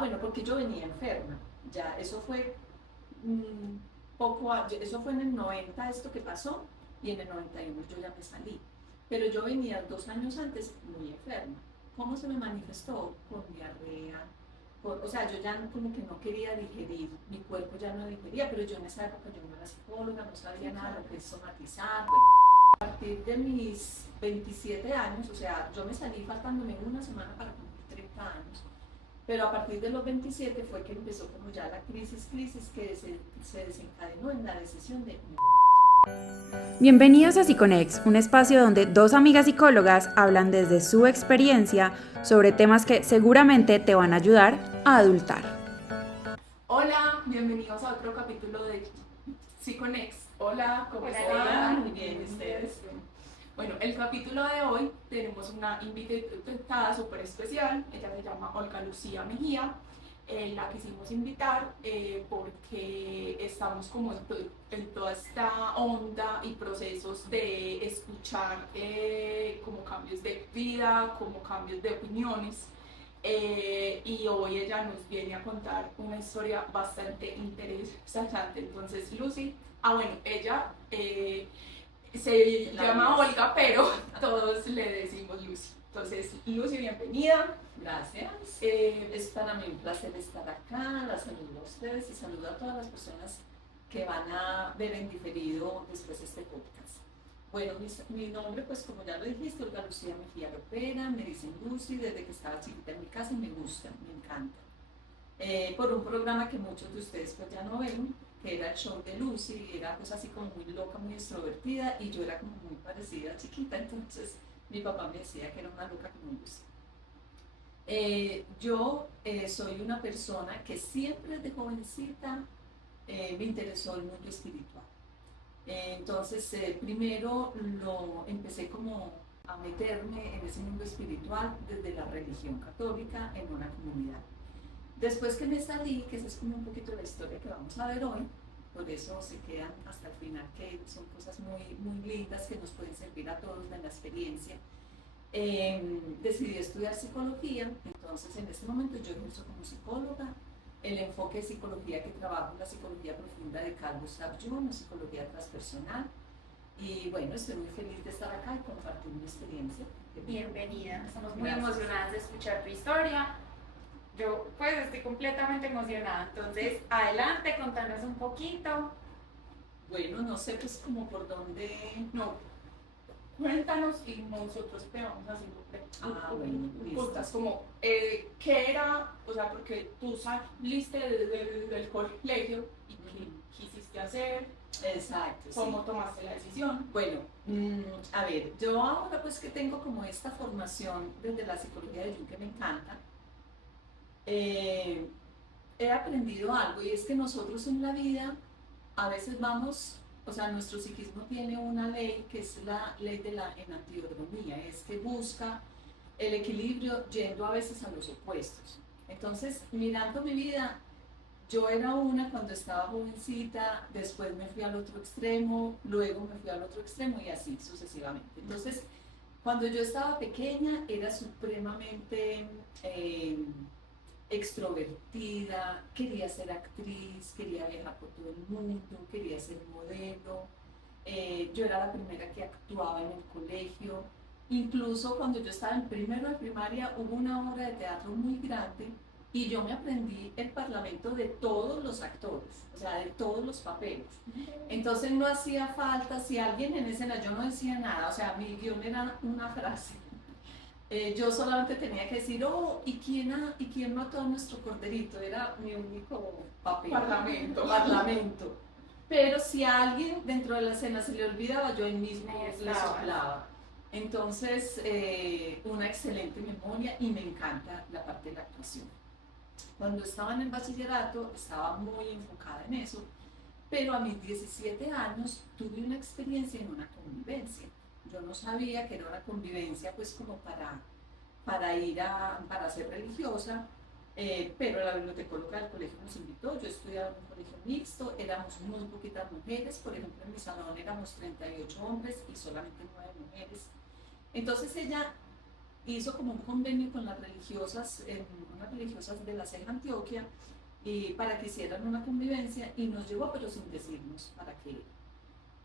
bueno, porque yo venía enferma, ya, eso fue eso fue en el 90 esto que pasó, y en el 91 yo ya me salí. Pero yo venía 2 años antes muy enferma. ¿Cómo se me manifestó? Con diarrea. O sea, yo ya como que no quería digerir, mi cuerpo ya no digería, pero yo en esa época yo no era psicóloga, no sabía nada de lo que es somatizar. Bueno, a partir de mis 27 años, o sea, yo me salí faltándome una semana para cumplir 30 años, pero a partir de los 27 fue que empezó como ya la crisis que se desencadenó en la decisión de... Bienvenidos a Psiconex, un espacio donde dos amigas psicólogas hablan desde su experiencia sobre temas que seguramente te van a ayudar a adultar. Hola, bienvenidos a otro capítulo de Psiconex. Hola, ¿cómo Hola, están? muy bien, ¿ustedes? Bueno, el capítulo de hoy tenemos una invitada súper especial. Ella se llama Olga Lucía Mejía. La quisimos invitar porque estamos como en toda esta onda y procesos de escuchar como cambios de vida, como cambios de opiniones. Y hoy ella nos viene a contar una historia bastante interesante. Entonces, Lucy, bueno, ella se llama Olga, pero todos le decimos Lucy. Entonces, Lucy, bienvenida. Gracias. Eh, Es para mí un placer estar acá, la saludo a ustedes y saludo a todas las personas que van a ver en diferido después este podcast. Bueno, mi nombre, pues como ya lo dijiste, Olga Lucía Mejía Ropera, me dicen Lucy desde que estaba chiquita en mi casa y me gusta, me encanta. Por un programa que muchos de ustedes pues ya no ven, que era el show de Lucy, era pues así como muy loca, muy extrovertida y yo era como muy parecida a chiquita, entonces mi papá me decía que era una loca como Lucy. Yo soy una persona que siempre desde jovencita me interesó el mundo espiritual. Entonces, primero lo empecé como a meterme en ese mundo espiritual desde la religión católica en una comunidad. Después que me salí, que esa es como un poquito la historia que vamos a ver hoy, por eso se quedan hasta el final, que son cosas muy, muy lindas que nos pueden servir a todos de la experiencia. Decidí estudiar psicología, entonces en este momento yo ejerzo como psicóloga. El enfoque de psicología que trabajo es la psicología profunda de Carl Gustav Jung, psicología transpersonal. Y bueno, estoy muy feliz de estar acá y compartir mi experiencia. Bienvenida, estamos muy Gracias. emocionadas de escuchar tu historia. Yo pues estoy completamente emocionada, entonces adelante, contanos un poquito. Bueno, no sé pues como por dónde... no, cuéntanos y nosotros te vamos haciendo Bueno, preguntas como qué era, o sea, porque tú saliste del colegio y qué quisiste hacer, Exacto, cómo sí. tomaste la decisión. Bueno, a ver, yo ahora pues que tengo como esta formación desde la psicología de Jung que me encanta, he aprendido algo y es que nosotros en la vida a veces vamos, o sea, nuestro psiquismo tiene una ley que es la ley de la enantiodromía, es que busca el equilibrio yendo a veces a los opuestos. Entonces, mirando mi vida, yo era una cuando estaba jovencita, después me fui al otro extremo, luego me fui al otro extremo y así sucesivamente. Entonces, cuando yo estaba pequeña era supremamente extrovertida, quería ser actriz, quería viajar por todo el mundo, quería ser modelo. Yo era la primera que actuaba en el colegio. Incluso cuando yo estaba en primero de primaria hubo una obra de teatro muy grande y yo me aprendí el parlamento de todos los actores, o sea, de todos los papeles. Entonces no hacía falta, si alguien en escena, yo no decía nada, o sea, mi guión era una frase. Yo solamente tenía que decir, oh, ¿y quién mató a nuestro corderito? Era mi único papel. Parlamento. Pero si a alguien dentro de la escena se le olvidaba, yo ahí mismo le soplaba. Entonces, una excelente memoria y me encanta la parte de la actuación. Cuando estaba en el bachillerato, estaba muy enfocada en eso, pero a mis 17 años tuve una experiencia en una convivencia. Yo no sabía que era una convivencia pues como para ser religiosa, pero la bibliotecóloga del colegio nos invitó. Yo estudiaba en un colegio mixto, éramos muy poquitas mujeres, por ejemplo en mi salón éramos 38 hombres y solamente 9 mujeres. Entonces ella hizo como un convenio con las religiosas, unas religiosas de la ceja Antioquia, y para que hicieran una convivencia y nos llevó, pero sin decirnos para qué.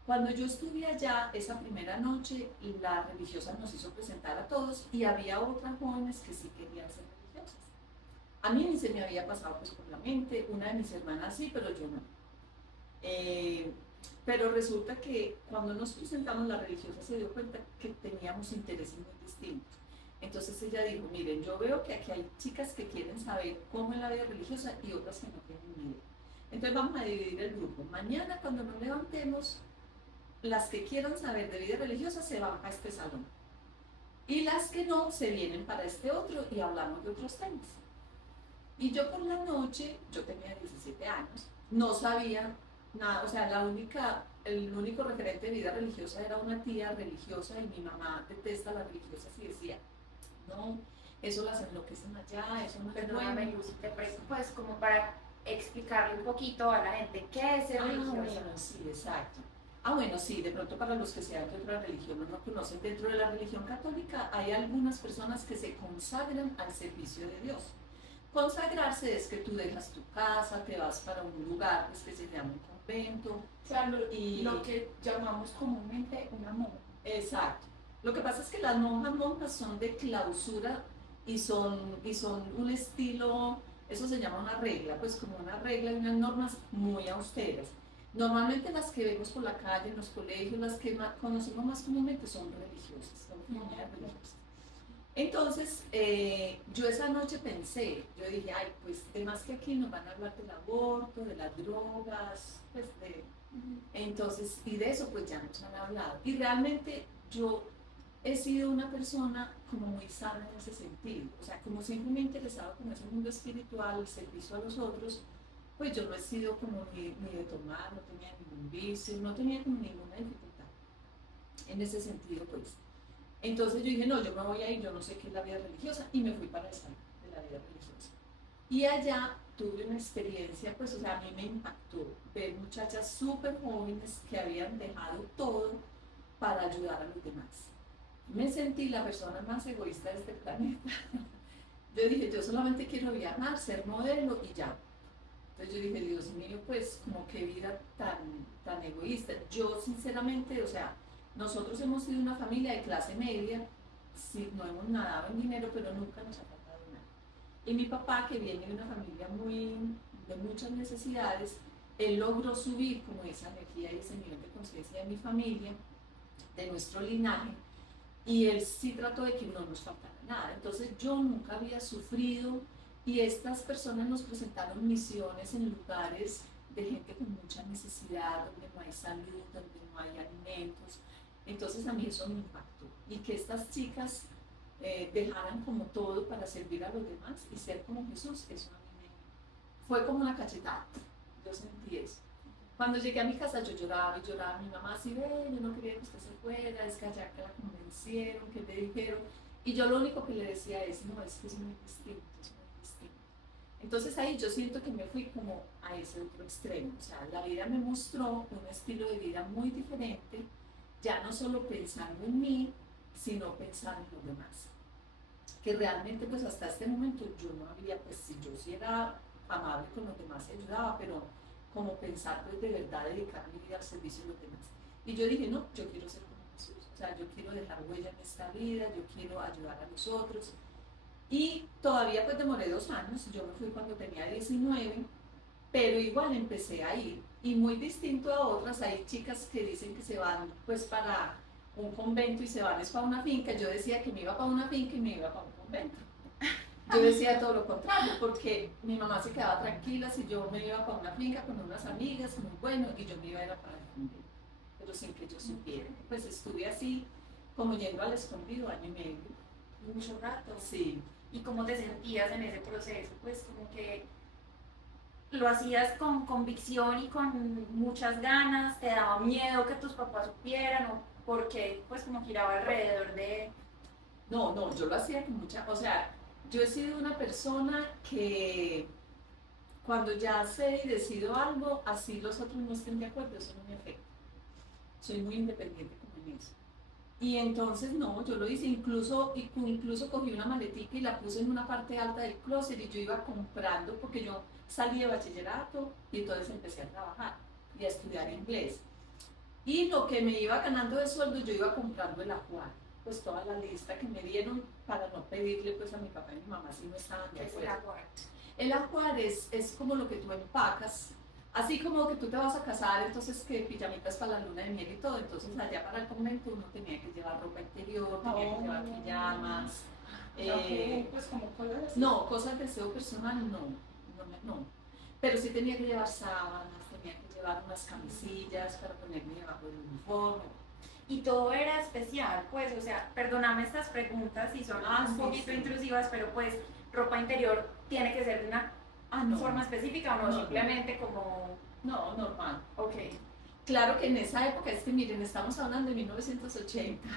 Cuando yo estuve allá, esa primera noche, la religiosa nos hizo presentar a todos y había otras jóvenes que sí querían ser religiosas. A mí ni se me había pasado pues por la mente, una de mis hermanas sí, pero yo no. Pero resulta que cuando nos presentamos, la religiosa se dio cuenta que teníamos intereses muy distintos. Entonces ella dijo, miren, yo veo que aquí hay chicas que quieren saber cómo es la vida religiosa y otras que no tienen ni idea. Entonces vamos a dividir el grupo. Mañana cuando nos levantemos, las que quieran saber de vida religiosa se van a este salón. Y las que no, se vienen para este otro y hablamos de otros temas. Y yo por la noche, yo tenía 17 años, no sabía nada, o sea, el único referente de vida religiosa era una tía religiosa y mi mamá detesta a las religiosas y decía, no, eso las enloquecen allá, eso no es Perdóname, bueno. Lucy, pues como para explicarle un poquito a la gente qué es ser religiosa. Bueno, sí, exacto. Bueno, sí, de pronto para los que sean de otra religión o no conocen, dentro de la religión católica hay algunas personas que se consagran al servicio de Dios. Consagrarse es que tú dejas tu casa, te vas para un lugar pues, que se llama un convento. O sea, lo que llamamos comúnmente una monja. Exacto. Lo que pasa es que las monjas son de clausura y son un estilo, eso se llama una regla, pues como una regla y unas normas muy austeras. Normalmente las que vemos por la calle, en los colegios, las que conocemos más comúnmente son religiosas, son comunidades religiosas. Entonces, yo esa noche pensé, yo dije, ay, pues además que aquí nos van a hablar del aborto, de las drogas, pues entonces, y de eso pues ya nos han hablado. Y realmente yo he sido una persona como muy sana en ese sentido, o sea, como siempre me he interesado con ese mundo espiritual, el servicio a los otros, pues yo no he sido como ni de tomar, no tenía ningún vicio, no tenía como ninguna dificultad en ese sentido, pues. Entonces yo dije, no, yo me voy a ir, yo no sé qué es la vida religiosa, y me fui para esa de la vida religiosa. Y allá tuve una experiencia, pues, o sea, a mí me impactó ver muchachas súper jóvenes que habían dejado todo para ayudar a los demás. Me sentí la persona más egoísta de este planeta. Yo dije, yo solamente quiero viajar, ser modelo y ya. Entonces yo dije, Dios mío, pues, como qué vida tan egoísta. Yo, sinceramente, o sea, nosotros hemos sido una familia de clase media, sí, no hemos nadado en dinero, pero nunca nos ha faltado nada. Y mi papá, que viene de una familia de muchas necesidades, él logró subir como esa energía y ese nivel de conciencia de mi familia, de nuestro linaje, y él sí trató de que no nos faltara nada. Entonces yo nunca había sufrido y estas personas nos presentaron misiones en lugares de gente con mucha necesidad, donde no hay salud, donde no hay alimentos. Entonces a mí eso me impactó. Y que estas chicas dejaran como todo para servir a los demás y ser como Jesús, eso a mí fue como una cachetada. Yo sentí eso. Cuando llegué a mi casa yo lloraba y lloraba. Mi mamá así, yo no quería que usted se fuera, es que allá que la convencieron, que le dijeron. Y yo lo único que le decía es, no, es que es muy distinto, es muy distinto. Entonces ahí yo siento que me fui como a ese otro extremo. O sea, la vida me mostró un estilo de vida muy diferente, ya no solo pensando en mí, sino pensando en los demás. Que realmente pues hasta este momento yo no había, pues si yo sí era amable con los demás y ayudaba, pero como pensar pues de verdad dedicar mi vida al servicio de los demás. Y yo dije, no, yo quiero ser como Jesús, o sea, yo quiero dejar huella en esta vida, yo quiero ayudar a los otros. Y todavía pues demoré 2 años, yo me fui cuando tenía 19, pero igual empecé a ir. Y muy distinto a otras, hay chicas que dicen que se van pues para un convento y se van es para una finca. Yo decía que me iba para una finca y me iba para un convento. Yo decía todo lo contrario, porque mi mamá se quedaba tranquila si yo me iba para una finca con unas amigas, muy bueno, y yo me iba a ir para el convento, pero sin que yo supiera. Pues estuve así, como yendo al escondido, 1 año y medio. Mucho rato. Sí. ¿Y cómo te sentías en ese proceso? Pues como que lo hacías con convicción y con muchas ganas, te daba miedo que tus papás supieran o porque pues como giraba alrededor de... No, yo lo hacía con mucha, o sea, yo he sido una persona que cuando ya sé y decido algo, así los otros no estén de acuerdo, eso no me afecta. Soy muy independiente como en eso. Y entonces no, yo lo hice, incluso cogí una maletica y la puse en una parte alta del closet y yo iba comprando porque yo salí de bachillerato y entonces empecé a trabajar y a estudiar inglés. Y lo que me iba ganando de sueldo yo iba comprando el ajuar, pues toda la lista que me dieron para no pedirle pues a mi papá y mi mamá si no estaban de ¿Qué es el acuerdo. ajuar? El ajuar es como lo que tú empacas, así como que tú te vas a casar, entonces que pijamitas para la luna de miel y todo, entonces allá para el convento uno tenía que llevar ropa interior, tenía que llevar pijamas, Pues como cosas así. no, cosas de aseo personal no, pero sí tenía que llevar sábanas, tenía que llevar unas camisillas para ponerme debajo del uniforme. Y todo era especial, pues, o sea, perdóname estas preguntas si son un Sí, poquito sí. intrusivas, pero pues ropa interior tiene que ser de una No, forma específica o no, No. simplemente como, no, normal. ok, Claro que en esa época, es que miren, estamos hablando de 1980.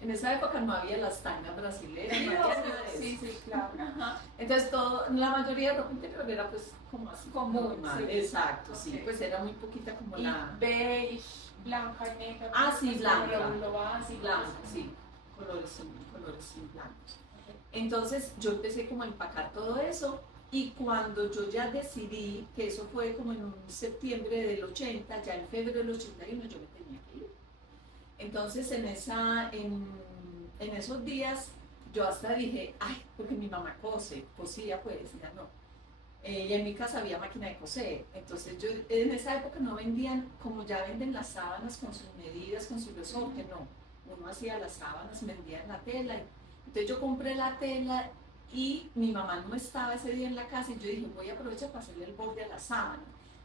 En esa época no había las tangas brasileñas, no había nada de eso. Sí, sí, claro. Ajá. Entonces la mayoría de ropa interior era pues como así, Común, normal. sí. Exacto, sí, Ok. pues era muy poquita como Y la beige, blanca y negra. Ah, sí, pues, blanca. como lo básico. blanca, sí, colores sí, blancos. Entonces yo empecé como a empacar todo eso y cuando yo ya decidí, que eso fue como en un septiembre del 80, ya en febrero del 81 yo me tenía que ir. Entonces en esos días yo hasta dije, ay, porque mi mamá cosía pues, ya no. Y en mi casa había máquina de coser, entonces yo en esa época no vendían como ya venden las sábanas con sus medidas, con su resorte, no. Uno hacía las sábanas, vendían la tela. Entonces yo compré la tela y mi mamá no estaba ese día en la casa y yo dije, voy a aprovechar para hacerle el borde a la sábana.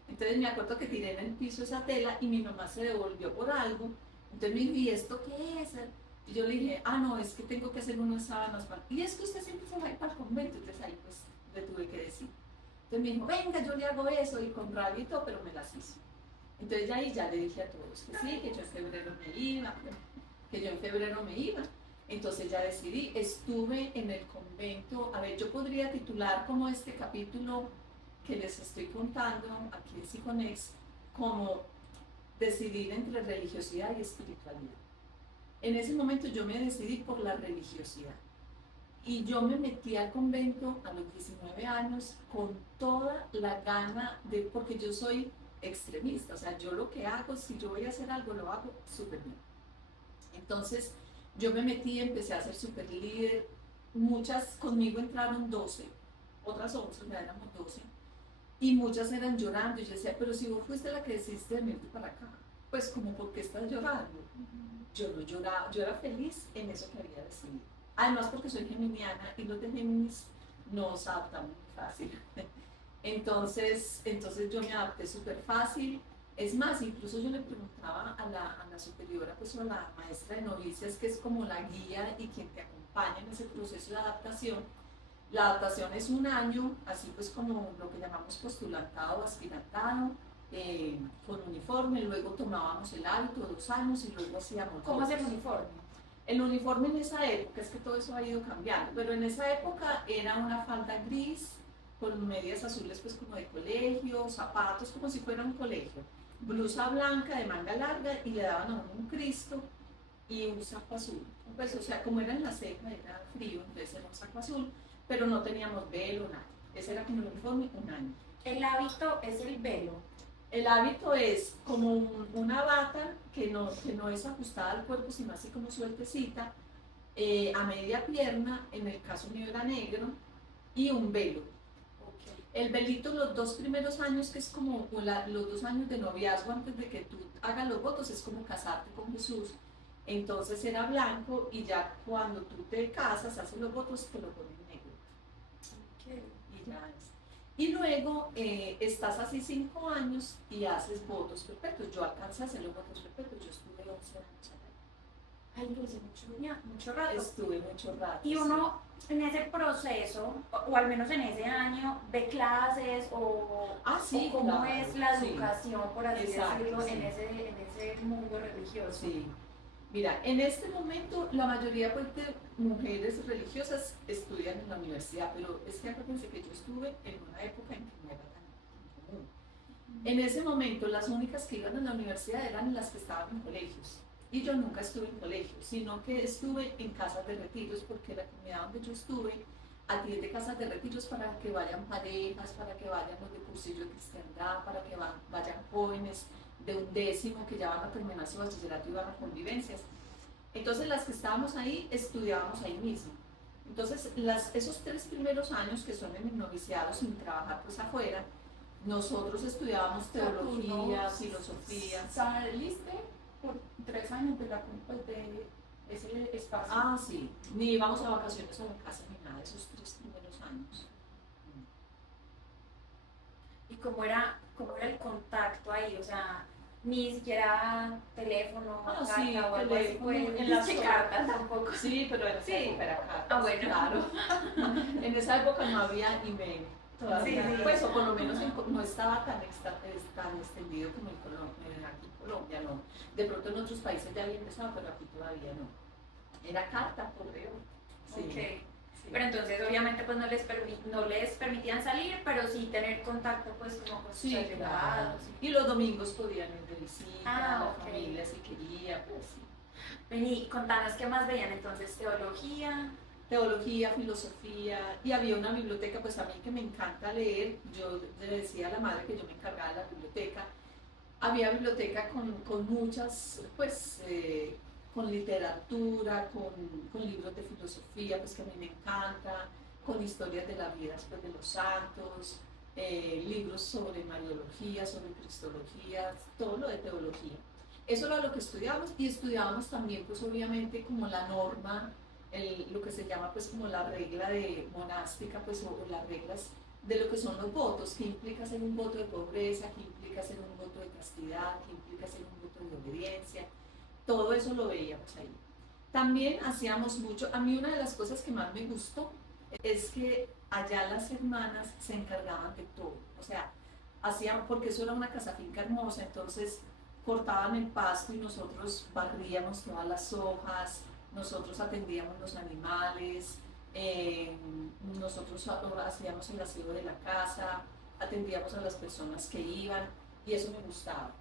Entonces me acuerdo que tiré en el piso esa tela y mi mamá se devolvió por algo. Entonces me dijo, ¿y esto qué es? Y yo le dije, ah, no, es que tengo que hacer unas sábanas para... Y es que usted siempre se va a ir para el convento. Entonces ahí pues le tuve que decir. Entonces me dijo, venga, yo le hago eso y con rabia y todo, pero me las hizo. Entonces ya ahí ya le dije a todos que sí, que yo en febrero me iba, que yo en febrero me iba. Entonces ya decidí, estuve en el convento, a ver, yo podría titular como este capítulo que les estoy contando aquí en Siconex, como decidir entre religiosidad y espiritualidad. En ese momento yo me decidí por la religiosidad. Y yo me metí al convento a los 19 años con toda la gana de, porque yo soy extremista, o sea, yo lo que hago, si yo voy a hacer algo, lo hago súper bien. Entonces, yo me metí, empecé a ser súper líder, muchas, conmigo entraron 12, otras 11, ya éramos 12, y muchas eran llorando, y yo decía, pero si vos fuiste la que decidiste venirte para acá, pues como, ¿por qué estás llorando? Yo no lloraba, yo era feliz en eso que había decidido. Además porque soy geminiana y los de Géminis nos adaptamos muy fácil. Entonces yo me adapté súper fácil. Es más, incluso yo le preguntaba a la superiora, pues a la maestra de novicias, que es como la guía y quien te acompaña en ese proceso de adaptación. La adaptación es un año, así pues como lo que llamamos postulantado o aspirantado, con uniforme, luego tomábamos el hábito 2 años y luego hacíamos... ¿cómo es el otros. uniforme? El uniforme en esa época, es que todo eso ha ido cambiando, pero en esa época era una falda gris con medias azules pues como de colegio, zapatos como si fuera un colegio, blusa blanca de manga larga y le daban a uno un Cristo y un saco azul. Pues o sea, como era en la ceja, era frío, entonces era un saco azul, pero no teníamos velo, nada. Ese era como el uniforme, un año. El hábito es el velo. El hábito es como una bata que no es ajustada al cuerpo, sino así como sueltecita, a media pierna, en el caso mío era negro, y un velo. El velito los 2 primeros años, que es como los 2 años de noviazgo antes de que tú hagas los votos, es como casarte con Jesús. Entonces era blanco y ya cuando tú te casas, haces los votos, te lo ponen negro. Y ya es. Y luego estás así 5 años y haces votos perpetuos. Yo alcancé a hacer los votos perpetuos, yo estuve 11 años allá. Ay, Lucy, mucho rato. Estuve mucho rato. Y uno en ese proceso, o al menos en ese año, ve clases o, sí, o cómo claro, es la sí. educación, por así Exacto, decirlo, sí. en ese mundo religioso. Sí. Mira, en este momento la mayoría pues, de mujeres religiosas estudian en la universidad, pero es que acuérdense que yo estuve en una época en que no era tan común. En ese momento las únicas que iban a la universidad eran las que estaban en colegios Y yo nunca estuve en colegio, sino que estuve en casas de retiros, porque la comunidad donde yo estuve atiende casas de retiros para que vayan parejas, para que vayan los de cursillo de cristiandad, para que vayan jóvenes de 11º que ya van a terminar su bachillerato y van a convivencias. Entonces las que estábamos ahí estudiábamos ahí mismo. Entonces esos 3 primeros años que son en el noviciado sin trabajar pues afuera, nosotros estudiábamos teología, filosofía. ¿Saliste por 3 años de ese espacio? Ah, sí, ni íbamos a vacaciones a la casa ni nada esos 3 primeros años. ¿Y cómo era el contacto ahí? O sea, ni siquiera teléfono, carta Sí, o algo así, fue en las cartas tampoco. Sí, pero en esa época era cartas, bueno. claro. En esa época no había email todavía, Sí. pues, o por lo menos no estaba tan extendido como aquí en Colombia, no. De pronto en otros países ya había empezado, pero aquí todavía no. Era carta, correo. Sí. Okay. Sí. Pero entonces obviamente pues no les permitían salir, pero sí tener contacto pues como con sus Sí, claro. allegados. Y los domingos podían ir de visita, la Ok. familia si quería, pues sí. Vení, contanos qué más veían entonces, teología. Teología, filosofía, y había una biblioteca, pues a mí que me encanta leer, yo le decía a la madre que yo me encargaba de la biblioteca, había biblioteca con muchas, pues, con literatura, con libros de filosofía, pues que a mí me encanta, con historias de la vida pues, de los santos, libros sobre mariología, sobre cristología, todo lo de teología. Eso era lo que estudiábamos, y estudiábamos también, pues obviamente, como la norma, lo que se llama pues como la regla de monástica, pues o las reglas de lo que son los votos, que implica hacer un voto de pobreza, que implica hacer un voto de castidad, que implica hacer un voto de obediencia, todo eso lo veíamos ahí. También hacíamos mucho, a mí una de las cosas que más me gustó es que allá las hermanas se encargaban de todo, o sea, hacían, porque eso era una casa finca hermosa, entonces cortaban el pasto y nosotros barríamos todas las hojas, nosotros atendíamos los animales, nosotros hacíamos el aseo de la casa, atendíamos a las personas que iban, y eso me gustaba,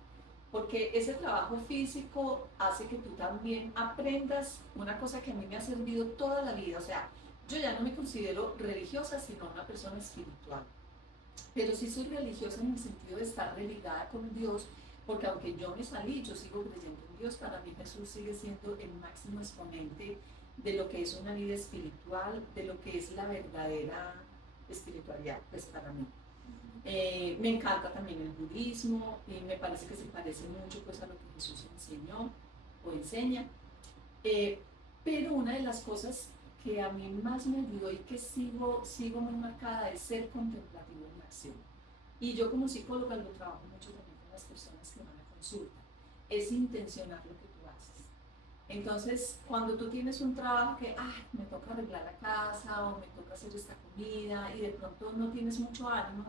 porque ese trabajo físico hace que tú también aprendas una cosa que a mí me ha servido toda la vida. O sea, yo ya no me considero religiosa, sino una persona espiritual, pero sí soy religiosa en el sentido de estar religada con Dios, porque aunque yo me salí, yo sigo creyendo en Dios. Para mí Jesús sigue siendo el máximo exponente de lo que es una vida espiritual, de lo que es la verdadera espiritualidad, pues para mí. Me encanta también el budismo, y me parece que se parece mucho pues a lo que Jesús enseñó o enseña. Pero una de las cosas que a mí más me ayudó y que sigo muy marcada es ser contemplativo en la acción. Y yo como psicóloga lo trabajo mucho también con las personas que van a consulta, es intencionar lo que tú haces. Entonces, cuando tú tienes un trabajo que, me toca arreglar la casa o me toca hacer esta comida y de pronto no tienes mucho ánimo,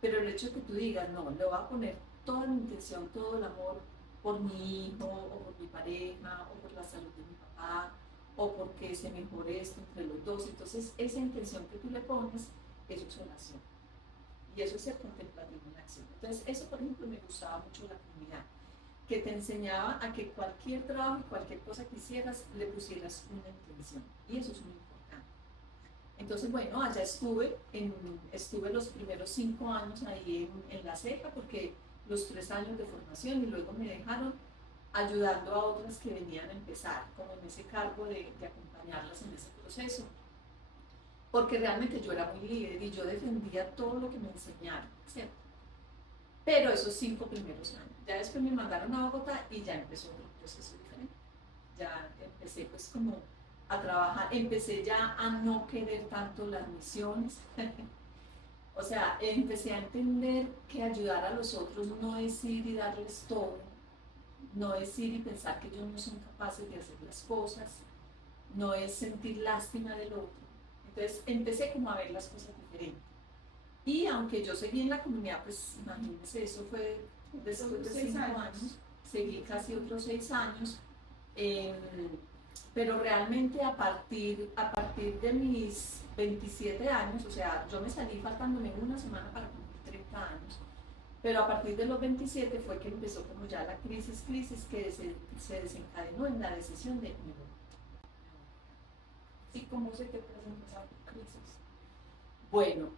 pero el hecho de que tú digas, no, le voy a poner toda mi intención, todo el amor por mi hijo o por mi pareja o por la salud de mi papá o porque se mejore esto entre los dos, entonces esa intención que tú le pones, eso es oración. Y eso es ser contemplativo en la acción. Entonces, eso, por ejemplo, me gustaba mucho de la comunidad, que te enseñaba a que cualquier trabajo y cualquier cosa que hicieras, le pusieras una intención. Y eso es muy importante. Entonces, bueno, allá estuve los primeros 5 años ahí en La Ceja, porque los 3 años de formación, y luego me dejaron ayudando a otras que venían a empezar, como en ese cargo de acompañarlas en ese proceso. Porque realmente yo era muy líder y yo defendía todo lo que me enseñaron, ¿cierto? Pero esos 5 primeros años, ya después me mandaron a Bogotá y ya empezó otro proceso diferente. Ya empecé pues como a trabajar, empecé ya a no querer tanto las misiones. O sea, empecé a entender que ayudar a los otros no es ir y darles todo, no es ir y pensar que ellos no son capaces de hacer las cosas, no es sentir lástima del otro. Entonces empecé como a ver las cosas diferentes. Y aunque yo seguí en la comunidad, pues imagínense, eso fue después de 5 años, seguí casi otros 6 años, pero realmente a partir de mis 27 años, o sea, yo me salí faltándome una semana para cumplir 30 años, Pero a partir de los 27 fue que empezó como ya la crisis que se desencadenó en la decisión de mi voy. ¿Y cómo se te presentó esa crisis? Bueno,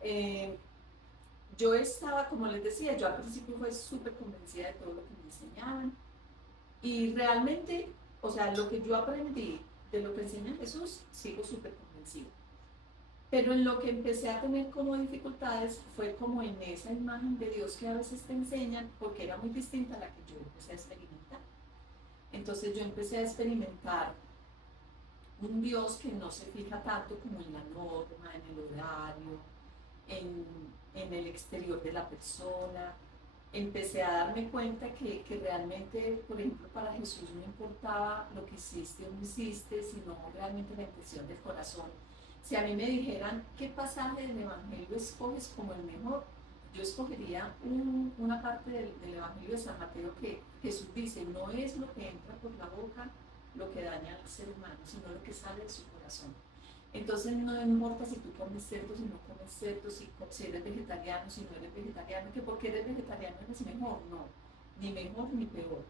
yo estaba, como les decía, yo al principio fue súper convencida de todo lo que me enseñaban y realmente, o sea, lo que yo aprendí de lo que enseña Jesús, sigo súper convencida. Pero en lo que empecé a tener como dificultades fue como en esa imagen de Dios que a veces te enseñan, porque era muy distinta a la que yo empecé a experimentar. Entonces yo empecé a experimentar un Dios que no se fija tanto como en la norma, en el horario, en el exterior de la persona. Empecé a darme cuenta que realmente, por ejemplo, para Jesús no importaba lo que hiciste o no hiciste, sino realmente la intención del corazón. Si a mí me dijeran qué pasaje del Evangelio escoges como el mejor, yo escogería una parte del Evangelio de San Mateo que Jesús dice, no es lo que entra por la boca lo que daña al ser humano, sino lo que sale de su corazón. Entonces no importa si tú comes cerdo, si no comes cerdo, si eres vegetariano, si no eres vegetariano, que porque eres vegetariano eres mejor, no, ni mejor ni peor.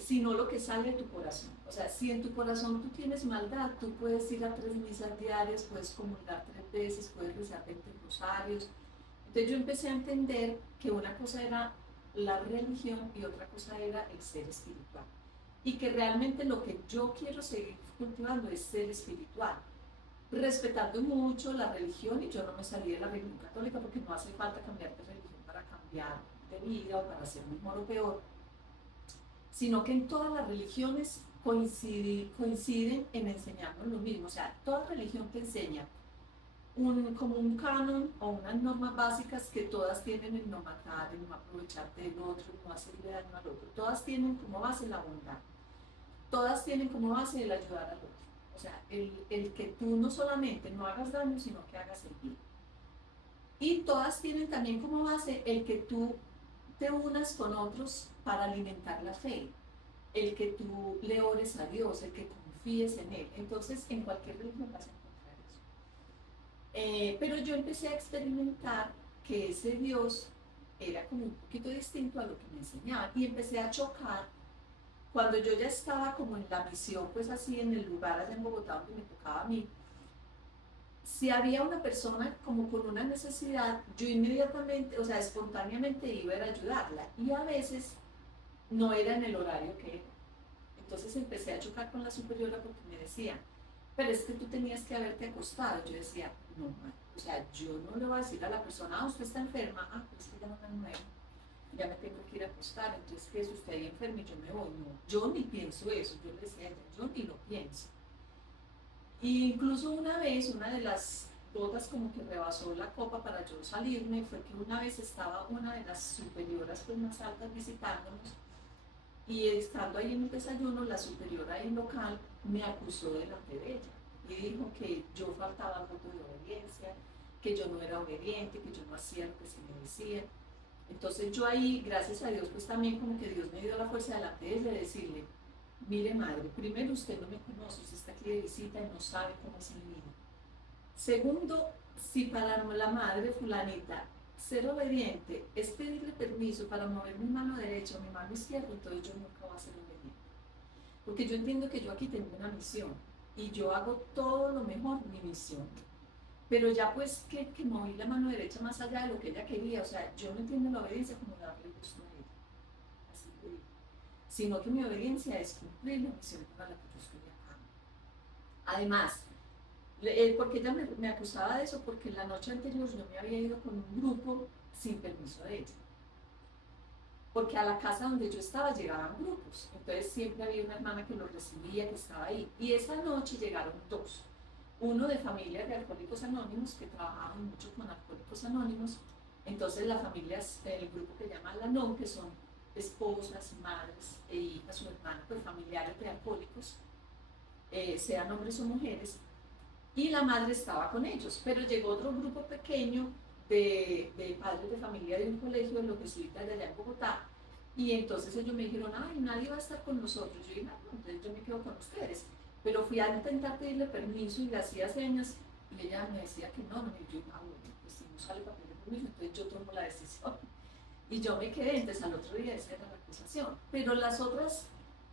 Sino lo que sale de tu corazón. O sea, si en tu corazón tú tienes maldad, tú puedes ir a 3 misas diarias, puedes comulgar 3 veces, puedes rezar 20 rosarios. Entonces yo empecé a entender que una cosa era la religión y otra cosa era el ser espiritual. Y que realmente lo que yo quiero seguir cultivando es ser espiritual, respetando mucho la religión, y yo no me salí de la religión católica porque no hace falta cambiar de religión para cambiar de vida o para ser mejor o peor, sino que en todas las religiones coinciden en enseñarnos lo mismo. O sea, toda religión te enseña como un canon o unas normas básicas que todas tienen el no matar, el no aprovecharte del otro, el no hacerle daño al otro. Todas tienen como base la bondad. Todas tienen como base el ayudar al otro. O sea, el que tú no solamente no hagas daño, sino que hagas el bien. Y todas tienen también como base el que tú te unas con otros para alimentar la fe, el que tú le ores a Dios, el que confíes en Él. Entonces, en cualquier religión vas a encontrar eso. Pero yo empecé a experimentar que ese Dios era como un poquito distinto a lo que me enseñaban y empecé a chocar cuando yo ya estaba como en la misión, pues así en el lugar allá en Bogotá donde me tocaba a mí. Si había una persona como con una necesidad, yo inmediatamente, o sea, espontáneamente iba a ir a ayudarla y a veces no era en el horario que era. Entonces empecé a chocar con la superiora porque me decía, pero es que tú tenías que haberte acostado. Yo decía, no, o sea, yo no le voy a decir a la persona, usted está enferma, pues es que ya no me muero, ya me tengo que ir a acostar, entonces que si usted ahí enferma y yo me voy, no, yo ni pienso eso, yo le decía a ella, yo ni lo pienso. Y incluso una vez, una de las gotas como que rebasó la copa para yo salirme, fue que una vez estaba una de las superioras pues más altas visitándonos y estando ahí en un desayuno, la superiora del local me acusó delante de ella y dijo que yo faltaba al voto de obediencia, que yo no era obediente, que yo no hacía lo que se me decía. Entonces yo ahí, gracias a Dios, pues también como que Dios me dio la fuerza delante de ella de decirle, mire madre, primero usted no me conoce, usted está aquí de visita y no sabe cómo es mi vida. Segundo, si para la madre fulanita ser obediente es pedirle permiso para mover mi mano derecha o mi mano izquierda, entonces yo nunca voy a ser obediente. Porque yo entiendo que yo aquí tengo una misión y yo hago todo lo mejor mi misión. Pero ya pues que moví la mano derecha más allá de lo que ella quería, o sea, yo no entiendo la obediencia como darle gusto a ella, así que digo, sino que mi obediencia es cumplir la misión para la que yo estoy acá. Además, porque ella me acusaba de eso, porque la noche anterior yo me había ido con un grupo sin permiso de ella. Porque a la casa donde yo estaba llegaban grupos, entonces siempre había una hermana que los recibía, que estaba ahí. Y esa noche llegaron 2. Uno de familias de Alcohólicos Anónimos, que trabajaban mucho con Alcohólicos Anónimos. Entonces la familia, el grupo que llama Alanon, que son esposas, madres e hijas o hermanas, pues familiares de alcohólicos, sean hombres o mujeres, y la madre estaba con ellos, pero llegó otro grupo pequeño de padres de familia de un colegio de los jesuitas de allá en Bogotá, y entonces ellos me dijeron, ay, nadie va a estar con nosotros. Yo dije, no, entonces yo me quedo con ustedes, pero fui a intentar pedirle permiso y le hacía señas, y ella me decía que no, yo dije, bueno, pues si no sale para pedirle compromiso, entonces yo tomo la decisión. Y yo me quedé, entonces al otro día esa era la acusación. Pero las otras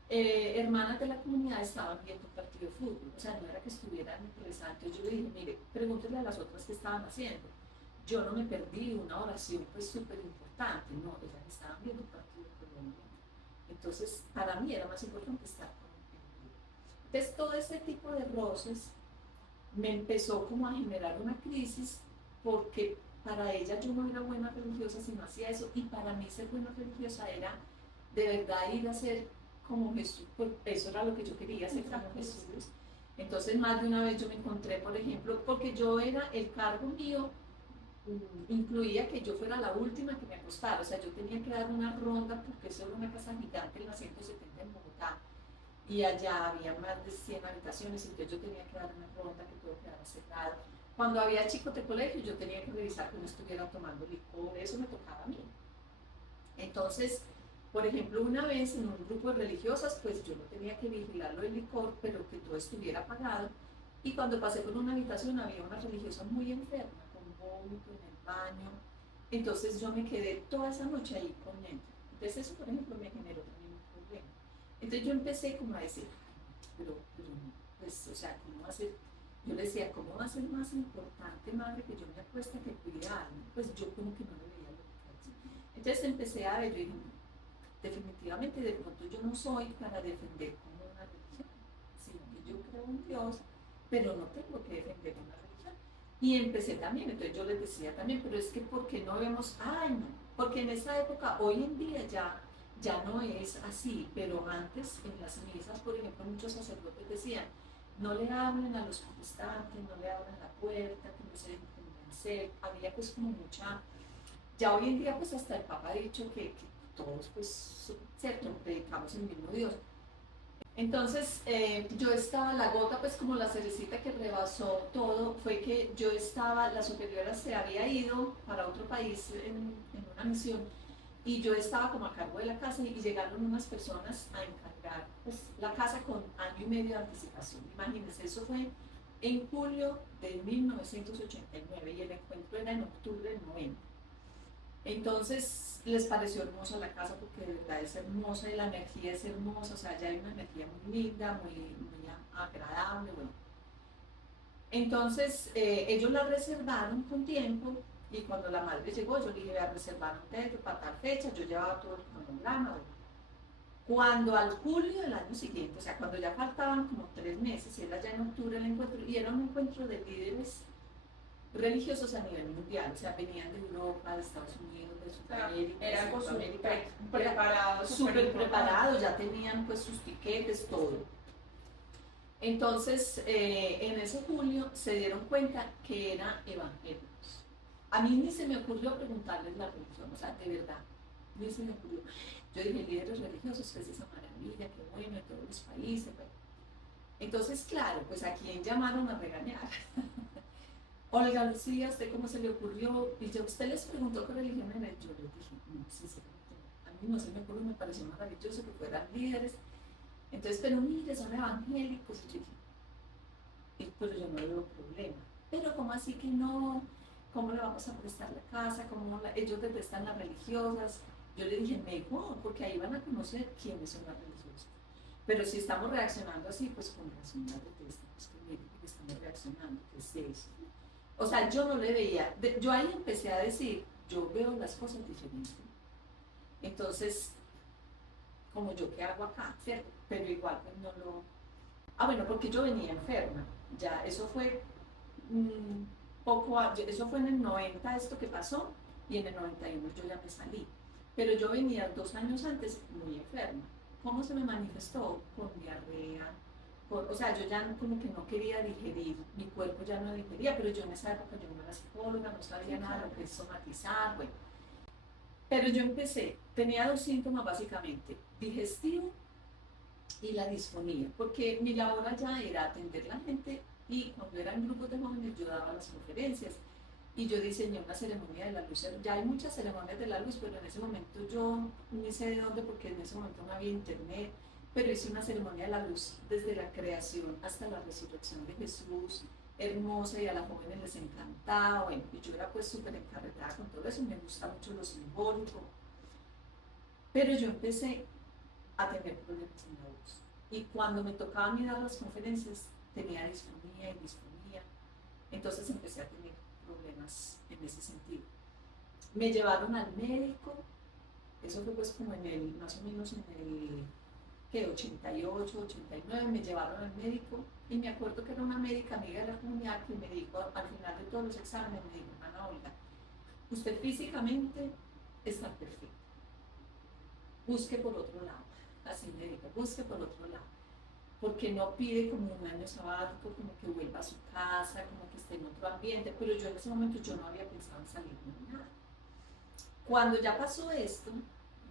hermanas de la comunidad estaban viendo un partido de fútbol, o sea, no era que estuvieran rezando. Entonces yo le dije, mire, pregúntele a las otras qué estaban haciendo. Yo no me perdí una oración pues súper importante, no, ellas estaban viendo un partido de Colombia. Entonces, para mí era más importante estar con el. Entonces, todo ese tipo de roces me empezó como a generar una crisis porque para ella yo no era buena religiosa si no hacía eso, y para mí ser buena religiosa era de verdad ir a ser como Jesús, pues eso era lo que yo quería, ser como Jesús. Entonces más de una vez yo me encontré, por ejemplo, porque yo era, el cargo mío incluía que yo fuera la última que me acostara, o sea, yo tenía que dar una ronda porque eso era una casa gigante en la 170 en Bogotá, y allá había más de 100 habitaciones, entonces yo tenía que dar una ronda que todo quedara cerrado. Cuando había chicos de colegio, yo tenía que revisar que no estuvieran tomando licor, eso me tocaba a mí. Entonces, por ejemplo, una vez en un grupo de religiosas, pues yo no tenía que vigilarlo del licor, pero que todo estuviera apagado. Y cuando pasé por una habitación había una religiosa muy enferma, con vómito en el baño. Entonces yo me quedé toda esa noche ahí con ella. Entonces eso, por ejemplo, me generó también un problema. Entonces yo empecé como a decir, pero pues, o sea, ¿cómo va a ser? Yo le decía, ¿cómo va a ser más importante, madre, que yo me acueste que cuidarme? Pues yo como que no le veía lo que hacía. Entonces empecé a ver, yo dije, definitivamente de pronto yo no soy para defender como una religión, sino que yo creo en Dios, pero no tengo que defender una religión. Y empecé también, entonces yo les decía también, pero es que ¿por qué no vemos? Ay, no, porque en esa época, hoy en día ya no es así, pero antes en las misas, por ejemplo, muchos sacerdotes decían, no le hablen a los protestantes, no le abran la puerta, que no se dejen convencer. Había pues como mucha, ya hoy en día pues hasta el Papa ha dicho que todos pues, cierto, predicamos el mismo Dios. Entonces yo estaba, la gota pues como la cerecita que rebasó todo, fue que yo estaba, la superiora se había ido para otro país en una misión, y yo estaba como a cargo de la casa, y llegaron unas personas a encargar pues, la casa con año y medio de anticipación. Imagínense, eso fue en julio de 1989 y el encuentro era en octubre del 90. Entonces les pareció hermosa la casa porque de verdad es hermosa y la energía es hermosa, o sea, ya hay una energía muy linda, muy agradable, bueno. Entonces ellos la reservaron con tiempo, y cuando la madre llegó yo le dije, a reservar un techo para tal fecha, yo llevaba todo el cronograma. Bueno. Cuando al julio del año siguiente, o sea, cuando ya faltaban como 3 meses, y era ya en octubre el encuentro, y era un encuentro de líderes religiosos a nivel mundial, o sea, venían de Europa, de Estados Unidos, de Sudamérica, era algo Centroamérica, preparado, súper preparados, ya tenían pues sus tiquetes, todo. Entonces, en ese julio se dieron cuenta que eran evangélicos. A mí ni se me ocurrió preguntarles la religión, o sea, de verdad, ni se me ocurrió. Yo dije, líderes religiosos, que es esa maravilla, qué bueno, en todos los países. Bueno. Entonces, claro, pues a quién llamaron a regañar. Olga Lucía, ¿usted cómo se le ocurrió? Y yo, ¿usted les preguntó qué religión era? Yo les dije, no, sinceramente no. A mí no se me ocurrió, me pareció maravilloso que fueran líderes. Entonces, pero mire, son evangélicos. Y yo dije, pero yo no veo problema. Pero ¿cómo así que no? ¿Cómo le vamos a prestar la casa? ¿Cómo ellos detestan las religiosas? Yo le dije, mejor, porque ahí van a conocer quiénes son las religiosas. Pero si estamos reaccionando así, pues con razón las detestan. Pues que estamos reaccionando, ¿qué es eso? O sea, yo no le veía, yo ahí empecé a decir, yo veo las cosas diferentes. Entonces, como yo, ¿qué hago acá? ¿Cierto? Pero igual pues no lo. Bueno, porque yo venía enferma, ya, eso fue eso fue en el 90 esto que pasó, y en el 91 yo ya me salí. Pero yo venía 2 años antes muy enferma. ¿Cómo se me manifestó? Con diarrea. O sea, yo ya como que no quería digerir, mi cuerpo ya no digería, pero yo en esa época yo no era psicóloga, no sabía nada de lo que es somatizar, bueno. Pero yo empecé, tenía 2 síntomas básicamente, digestivo y la disfonía, porque mi labor allá era atender a la gente, y cuando eran grupos de jóvenes yo daba las conferencias, y yo diseñé una ceremonia de la luz. Ya hay muchas ceremonias de la luz, pero en ese momento yo ni sé de dónde, porque en ese momento no había internet, pero hice una ceremonia de la luz desde la creación hasta la resurrección de Jesús, hermosa y a las jóvenes les encantaba, bueno, y yo era pues súper encarretada con todo eso, me gusta mucho lo simbólico, pero yo empecé a tener problemas en la voz. Y cuando me tocaba a mí dar las conferencias, tenía disfonía y disfonía, entonces empecé a tener problemas en ese sentido. Me llevaron al médico, eso fue pues como más o menos en el, ¿qué? 88, 89, me llevaron al médico y me acuerdo que era una médica amiga de la comunidad que me dijo al final de todos los exámenes, me dijo, Ana Olga, usted físicamente está perfecta, busque por otro lado, así me dijo, busque por otro lado, porque no pide como un año sabático, como que vuelva a su casa, como que esté en otro ambiente, pero yo en ese momento yo no había pensado en salir ni nada. Cuando ya pasó esto,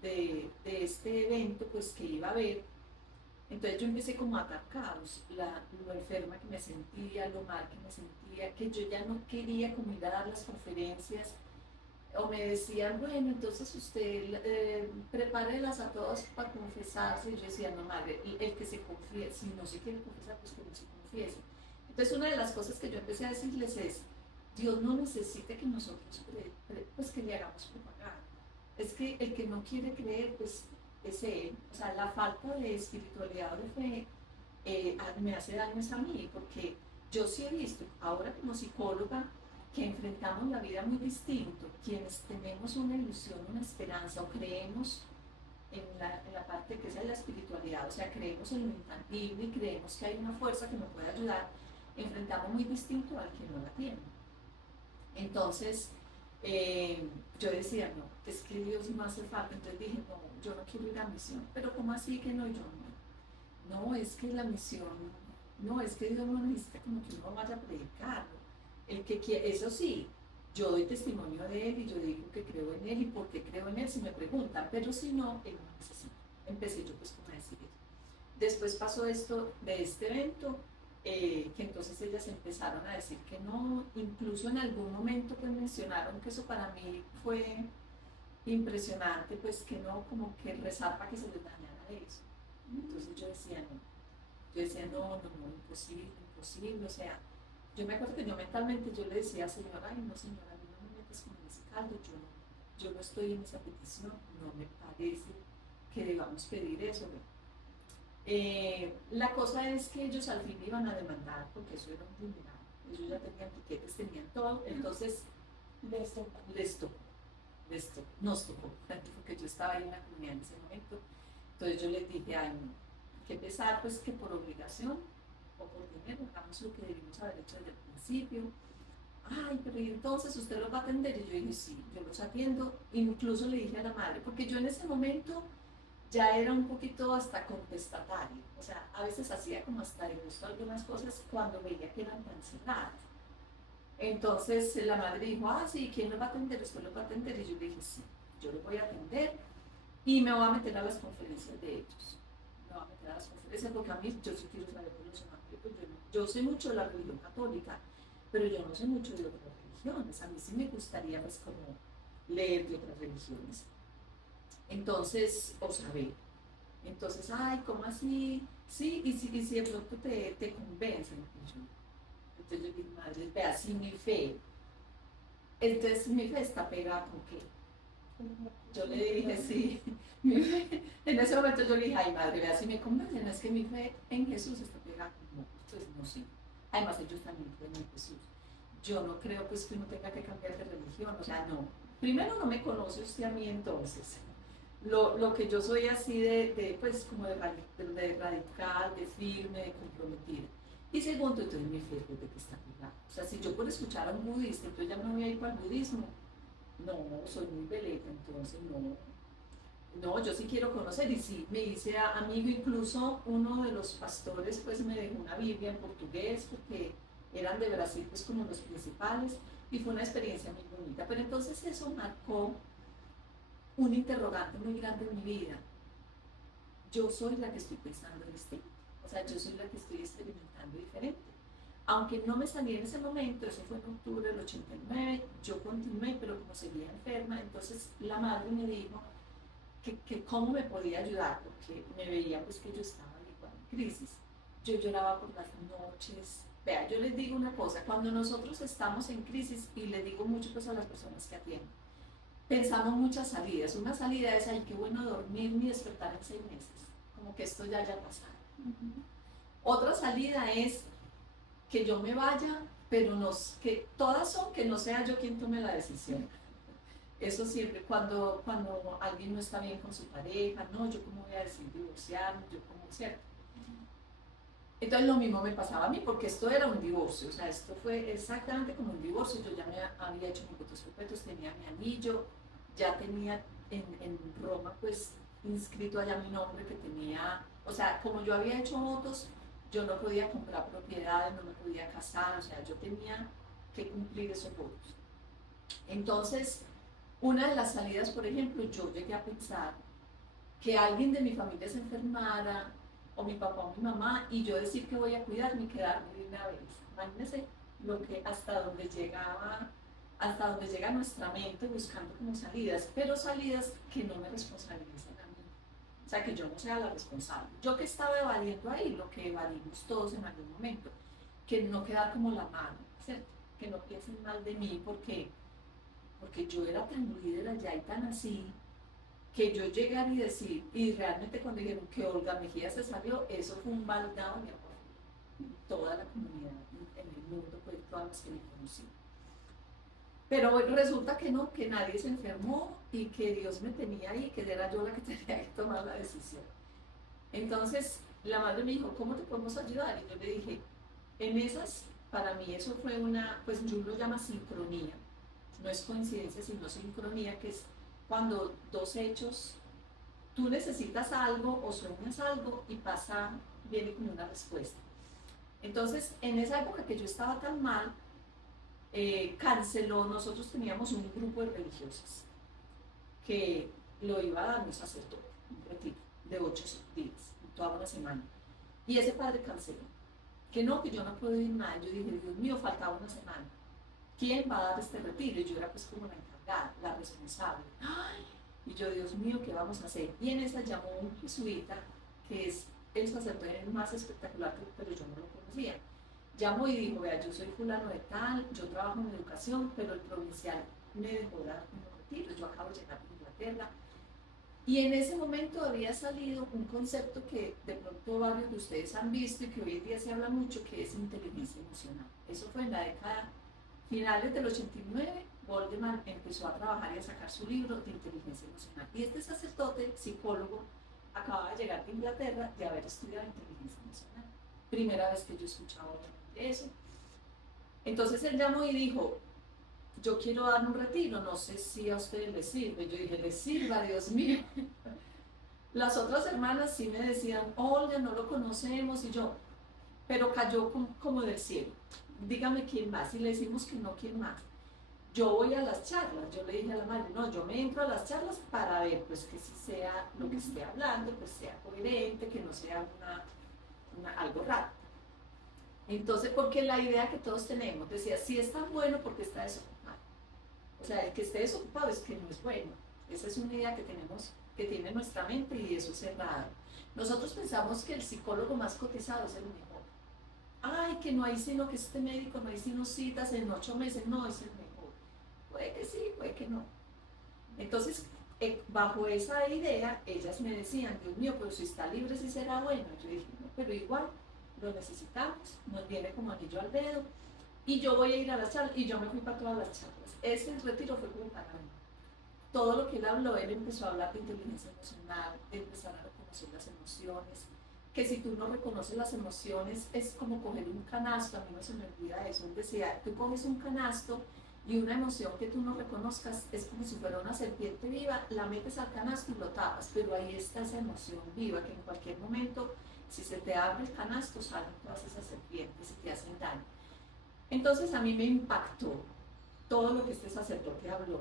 de este evento pues que iba a haber, entonces yo empecé como a atacaros, lo enferma que me sentía, lo mal que me sentía, que yo ya no quería como ir a dar las conferencias, o me decían, bueno, entonces usted prepárelas a todas para confesarse, y yo decía, no madre, el que se confiese, si no se quiere confesar, pues que no se confiese. Entonces una de las cosas que yo empecé a decirles es, Dios no necesita que nosotros pues que le hagamos propaganda. Es que el que no quiere creer, pues es él. O sea, la falta de espiritualidad o de fe me hace daños a mí, porque yo sí he visto, ahora como psicóloga, que enfrentamos la vida muy distinto, quienes tenemos una ilusión, una esperanza o creemos en la parte que es la espiritualidad, o sea, creemos en lo intangible y creemos que hay una fuerza que nos puede ayudar, enfrentamos muy distinto al que no la tiene. Entonces, yo decía, no, es que Dios me hace falta. Entonces dije, no, yo no quiero ir a misión. Pero ¿cómo así que no? Yo no. No, es que la misión, no, es que Dios no necesita como que uno vaya a predicarlo. El que quiere, eso sí, yo doy testimonio de Él y yo digo que creo en Él y por qué creo en Él si me preguntan, pero si no, Él no necesita. Empecé yo pues como a decir eso. Después pasó esto de este evento, que entonces ellas empezaron a decir que no, incluso en algún momento pues mencionaron que eso para mí fue impresionante, pues que no, como que rezar para que se les dañara eso. Entonces yo decía no, no, no, imposible, imposible, o sea, yo me acuerdo que yo mentalmente yo le decía, señora, ay no señora, a mí no me metes con ese caldo, yo no estoy en esa petición, no me parece que debamos pedir eso, ¿no? La cosa es que ellos al fin iban a demandar porque eso era un vulnerable. Ellos ya tenían piquetes, tenían todo, entonces les tocó, nos tocó, porque yo estaba ahí en la comunidad en ese momento. Entonces yo les dije, ay, no, que pesar, pues que por obligación o por dinero hagamos lo que debimos haber hecho desde el principio. Ay, pero ¿y entonces usted los va a atender? Y yo dije, sí, yo los atiendo. Incluso le dije a la madre, porque yo en ese momento ya era un poquito hasta contestatario, o sea, a veces hacía como hasta de gusto algunas cosas cuando veía que eran tan cerradas. Entonces la madre dijo, ah, sí, ¿quién lo va a atender? ¿Usted lo va a atender? Y yo dije, sí, yo lo voy a atender y me voy a meter a las conferencias de ellos. Me voy a meter a las conferencias porque a mí, yo sí quiero saber de los evangélicos, yo sé mucho de la religión católica, pero yo no sé mucho de otras religiones. A mí sí me gustaría, pues, como leer de otras religiones. Entonces, o saber. Entonces, ay, ¿cómo así? Sí, y si de pronto te convencen. Entonces yo dije, madre, vea, si mi fe, entonces mi fe está pegada con qué. Yo le dije, sí, mi fe, en ese momento yo le dije, ay, madre, vea, si me convencen, es que mi fe en Jesús está pegada con no, pues no sé. Además, ellos también creen en Jesús. Yo no creo pues que uno tenga que cambiar de religión, o sea, no. Primero no me conoce usted a mí entonces. Lo que yo soy así pues como de radical, de firme, de comprometida. Y segundo, entonces mi fe es de que está pegada. O sea, si yo por escuchar a un budista, entonces ya me voy a ir para el budismo. No, soy muy veleta, entonces no. No, yo sí quiero conocer y sí, me hice amigo, incluso uno de los pastores pues me dejó una Biblia en portugués porque eran de Brasil pues como los principales y fue una experiencia muy bonita. Pero entonces eso marcó un interrogante muy grande en mi vida. Yo soy la que estoy pensando distinto, o sea, yo soy la que estoy experimentando diferente. Aunque no me salí en ese momento, eso fue en octubre del 89, yo continué, pero como seguía enferma, entonces la madre me dijo que cómo me podía ayudar, porque me veía pues que yo estaba igual en crisis. Yo lloraba por las noches, Vea, yo les digo una cosa, cuando nosotros estamos en crisis, y les digo mucho pues a las personas que atienden, pensamos muchas salidas. Una salida es, ay, qué bueno dormir ni despertar en 6 meses, como que esto ya haya pasado. Otra salida es que yo me vaya, pero no, que todas son que no sea yo quien tome la decisión. Eso siempre, cuando alguien no está bien con su pareja, no, yo cómo voy a decir divorciarme, yo cómo, ¿cierto? Entonces lo mismo me pasaba a mí, porque esto era un divorcio, o sea, esto fue exactamente como un divorcio. Yo ya me había hecho mis votos perpetuos, tenía mi anillo, ya tenía en Roma pues inscrito allá mi nombre que tenía, o sea, como yo había hecho votos, yo no podía comprar propiedades, no me podía casar, o sea, yo tenía que cumplir esos votos. Entonces, una de las salidas, por ejemplo, yo llegué a pensar que alguien de mi familia se enfermara, o mi papá o mi mamá, y yo decir que voy a cuidarme y quedarme de una vez. Imagínense lo que hasta donde llega nuestra mente buscando como salidas, pero salidas que no me responsabilizan a mí. O sea, que yo no sea la responsable. Yo que estaba evadiendo ahí, lo que evadimos todos en algún momento, que no quedar como la mano, ¿cierto? Que no piensen mal de mí porque yo era tan líder allá y tan así, que yo llegar y decir, y realmente cuando dijeron que Olga Mejía se salió, eso fue un baldado de agua fría. Toda la comunidad en el mundo, pues todas las que me conocían. Pero resulta que no, que nadie se enfermó y que Dios me tenía ahí, que era yo la que tenía que tomar la decisión. Entonces la madre me dijo, ¿cómo te podemos ayudar? Y yo le dije, en esas, para mí eso fue una, pues yo lo llamo sincronía, no es coincidencia, sino sincronía, que es cuando dos hechos, tú necesitas algo o sueñas algo y pasa, viene como una respuesta. Entonces, en esa época que yo estaba tan mal, canceló, nosotros teníamos un grupo de religiosas que lo iba a dar un sacerdote, un retiro de 8 días, toda una semana. Y ese padre canceló, que no, que yo no puedo ir más. Yo dije, Dios mío, faltaba una semana. ¿Quién va a dar este retiro? Y yo era pues como la encargada, la responsable. ¡Ay! Y yo, Dios mío, ¿qué vamos a hacer? Y en esa llamó un jesuita, que es el sacerdote más espectacular, pero yo no lo conocía. Llamó y dijo, vea, yo soy fulano de tal, yo trabajo en educación, pero el provincial me dejó dar un retiro, yo acabo de llegar de Inglaterra. Y en ese momento había salido un concepto que de pronto varios de ustedes han visto y que hoy en día se habla mucho, que es inteligencia emocional. Eso fue en la década finales del 89, Voldemar empezó a trabajar y a sacar su libro de inteligencia emocional. Y este sacerdote, psicólogo, acababa de llegar de Inglaterra de haber estudiado inteligencia emocional. Primera vez que yo escuchaba de eso. Entonces él llamó y dijo, yo quiero dar un retiro, no sé si a ustedes les sirve. Yo dije, les sirva, Dios mío. Las otras hermanas sí me decían, Olga, no lo conocemos, y yo, pero cayó como del cielo. Dígame quién más, y le decimos que no, quién más. Yo voy a las charlas, yo le dije a la madre, no, yo me entro a las charlas para ver, pues que si sea lo que esté hablando, pues sea coherente, que no sea algo raro. Entonces, porque la idea que todos tenemos, decía, si es tan bueno, porque está desocupado. O sea, el que esté desocupado es que no es bueno. Esa es una idea que tenemos, que tiene nuestra mente, y eso es errado. Nosotros pensamos que el psicólogo más cotizado es el mejor. Ay, que no hay sino que este médico, no hay sino citas en 8 meses, no es el mejor. Puede que sí, puede que no. Entonces, bajo esa idea, ellas me decían, Dios mío, pero si está libre, sí será bueno. Yo dije, no, pero igual, lo necesitamos, nos viene como anillo al dedo, y yo voy a ir a las charlas, y yo me fui para todas las charlas. Ese retiro fue como para mí. Todo lo que él habló, él empezó a hablar de inteligencia emocional, de empezar a reconocer las emociones, que si tú no reconoces las emociones es como coger un canasto, a mí no se me olvida eso. Él decía, tú coges un canasto y una emoción que tú no reconozcas es como si fuera una serpiente viva, la metes al canasto y lo tapas, pero ahí está esa emoción viva que en cualquier momento, si se te abre el canasto, salen todas esas serpientes y te hacen daño. Entonces a mí me impactó todo lo que este sacerdote habló,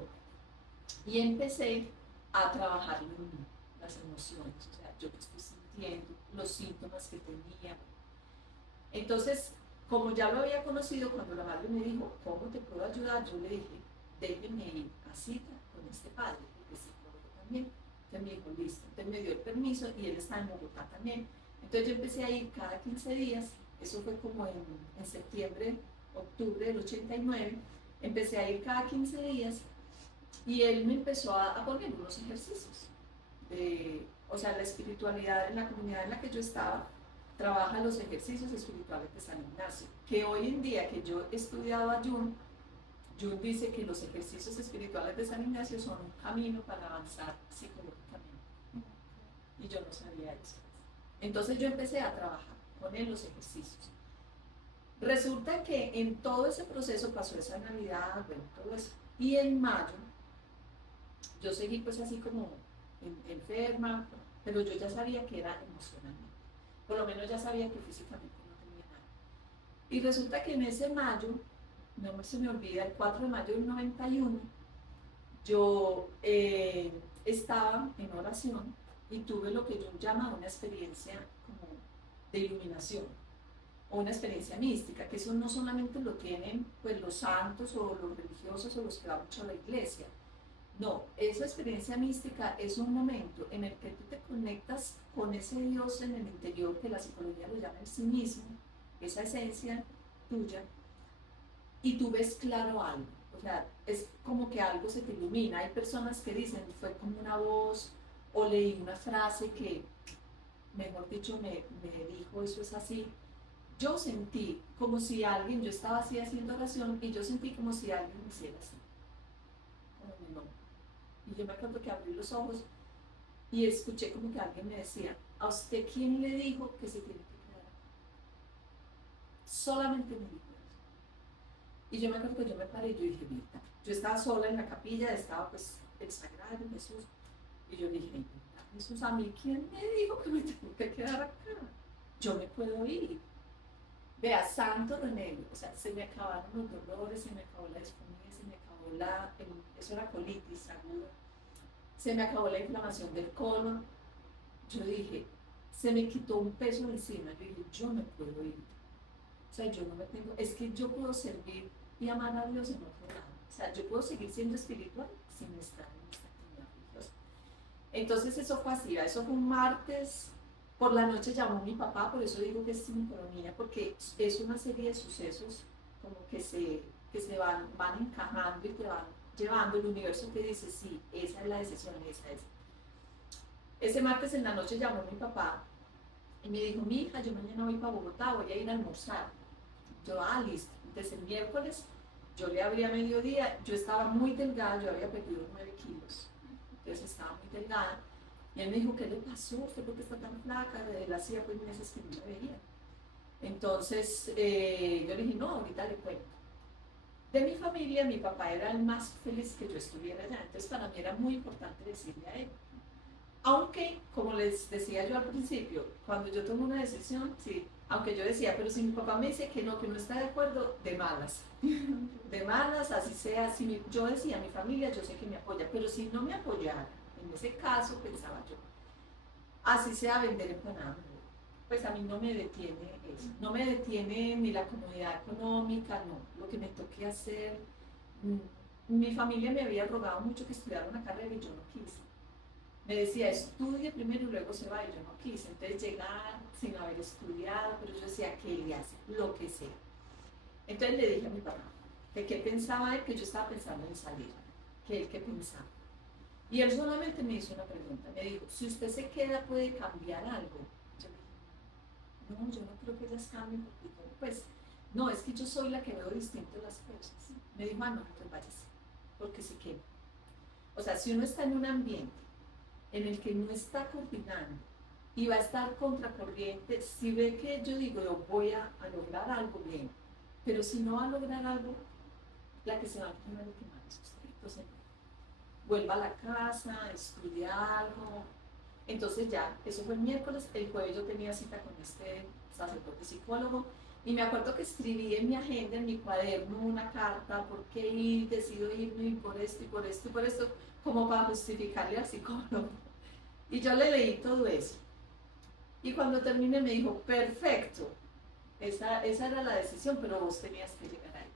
y empecé a trabajar en mí, las emociones, o sea, yo que estoy sintiendo, los síntomas que tenía. Entonces, como ya lo había conocido, cuando la madre me dijo, ¿cómo te puedo ayudar? Yo le dije, déjeme ir a cita con este padre, porque es psicólogo también. Entonces me dijo, listo. Entonces me dio el permiso y él está en Bogotá también. Entonces yo empecé a ir cada 15 días eso fue como en septiembre, octubre del 89, empecé a ir cada 15 días y él me empezó a poner unos ejercicios. O sea, la espiritualidad en la comunidad en la que yo estaba trabaja los ejercicios espirituales de San Ignacio, que hoy en día que yo he estudiado a Jung dice que los ejercicios espirituales de San Ignacio son un camino para avanzar psicológicamente. Y yo no sabía eso. Entonces yo empecé a trabajar con él los ejercicios. Resulta que en todo ese proceso pasó esa Navidad, bueno, todo eso. Y en mayo yo seguí pues así como enferma, pero yo ya sabía que era emocionalmente. Por lo menos ya sabía que físicamente no tenía nada. Y resulta que en ese mayo, no se me olvida, el 4 de mayo del 91, yo estaba en oración y tuve lo que yo llamo una experiencia como de iluminación o una experiencia mística, que eso no solamente lo tienen pues los santos o los religiosos o los que van mucho a la iglesia. No, esa experiencia mística es un momento en el que tú te conectas con ese Dios en el interior, que la psicología lo llama el sí mismo, esa esencia tuya, y tú ves claro algo. O sea, es como que algo se te ilumina. Hay personas que dicen, fue como una voz, o leí una frase que, mejor dicho, me dijo, eso es así. Yo sentí como si alguien, yo estaba así haciendo oración, y yo sentí como si alguien me hiciera así, como mi nombre. Y yo me acuerdo que abrí los ojos y escuché como que alguien me decía, ¿a usted quién le dijo que se tiene que quedar acá? Solamente me dijo eso. Y yo me acuerdo que yo me paré y yo dije, mira, yo estaba sola en la capilla, estaba pues el Sagrado Jesús, y yo dije, Jesús, ¿a mí quién me dijo que me tengo que quedar acá? Yo me puedo ir. Vea, santo remedio, o sea, se me acabaron los dolores, se me acabó la disfonía, se me acabó eso era colitis aguda, se me acabó la inflamación del colon. Yo dije, se me quitó un peso de encima, yo dije, yo me puedo ir. O sea, yo no me tengo, es que yo puedo servir y amar a Dios en otro lado. O sea, yo puedo seguir siendo espiritual sin estar en esta actividad religiosa. Entonces eso fue así, eso fue un martes. Por la noche llamó mi papá, por eso digo que es sincronía, porque es una serie de sucesos como que se van encajando y te van llevando. El universo te dice, sí, esa es la decisión, esa es. Ese martes en la noche llamó mi papá y me dijo, mi hija, yo mañana voy para Bogotá, voy a ir a almorzar. Yo, listo. Entonces el miércoles yo le abrí a mediodía, yo estaba muy delgada, yo había perdido 9 kilos, entonces estaba muy delgada. Y él me dijo, ¿qué le pasó? ¿Usted por qué está tan flaca? Él hacía pues meses que no me veía. Entonces yo le dije, no, ahorita le cuento. De mi familia, mi papá era el más feliz que yo estuviera allá. Entonces para mí era muy importante decirle a él. Aunque, como les decía yo al principio, cuando yo tomo una decisión, sí, aunque yo decía, pero si mi papá me dice que no está de acuerdo, de malas. De malas, así sea. Si yo decía, mi familia, yo sé que me apoya, pero si no me apoyara, en ese caso, pensaba yo, así sea vender empanadas, pues a mí no me detiene eso, no me detiene ni la comodidad económica, no, lo que me toque hacer. Mi familia me había rogado mucho que estudiara una carrera y yo no quise. Me decía, estudie primero y luego se va, y yo no quise. Entonces llegar sin haber estudiado, pero yo decía, ¿qué le hace? Lo que sea. Entonces le dije a mi papá, que qué pensaba él, que yo estaba pensando en salir, que él qué pensaba. Y él solamente me hizo una pregunta, me dijo, si usted se queda, ¿puede cambiar algo? Yo le dije, no, yo no creo que ellas cambien, porque yo, pues, no, es que yo soy la que veo distinto las cosas. Me dijo, no, entonces váyase, porque se queda. O sea, si uno está en un ambiente en el que no está coordinando y va a estar contracorriente, si ve que yo digo, yo voy a lograr algo bien, pero si no va a lograr algo, la que se va a quemar es usted. Entonces, vuelva a la casa, estudia algo. Entonces ya, eso fue el miércoles, el jueves yo tenía cita con este sacerdote psicólogo y me acuerdo que escribí en mi agenda, en mi cuaderno, una carta, por qué ir, decido irme y por esto y por esto y por esto, como para justificarle al psicólogo. Y yo le leí todo eso. Y cuando terminé me dijo, perfecto, esa era la decisión, pero vos tenías que llegar a ella.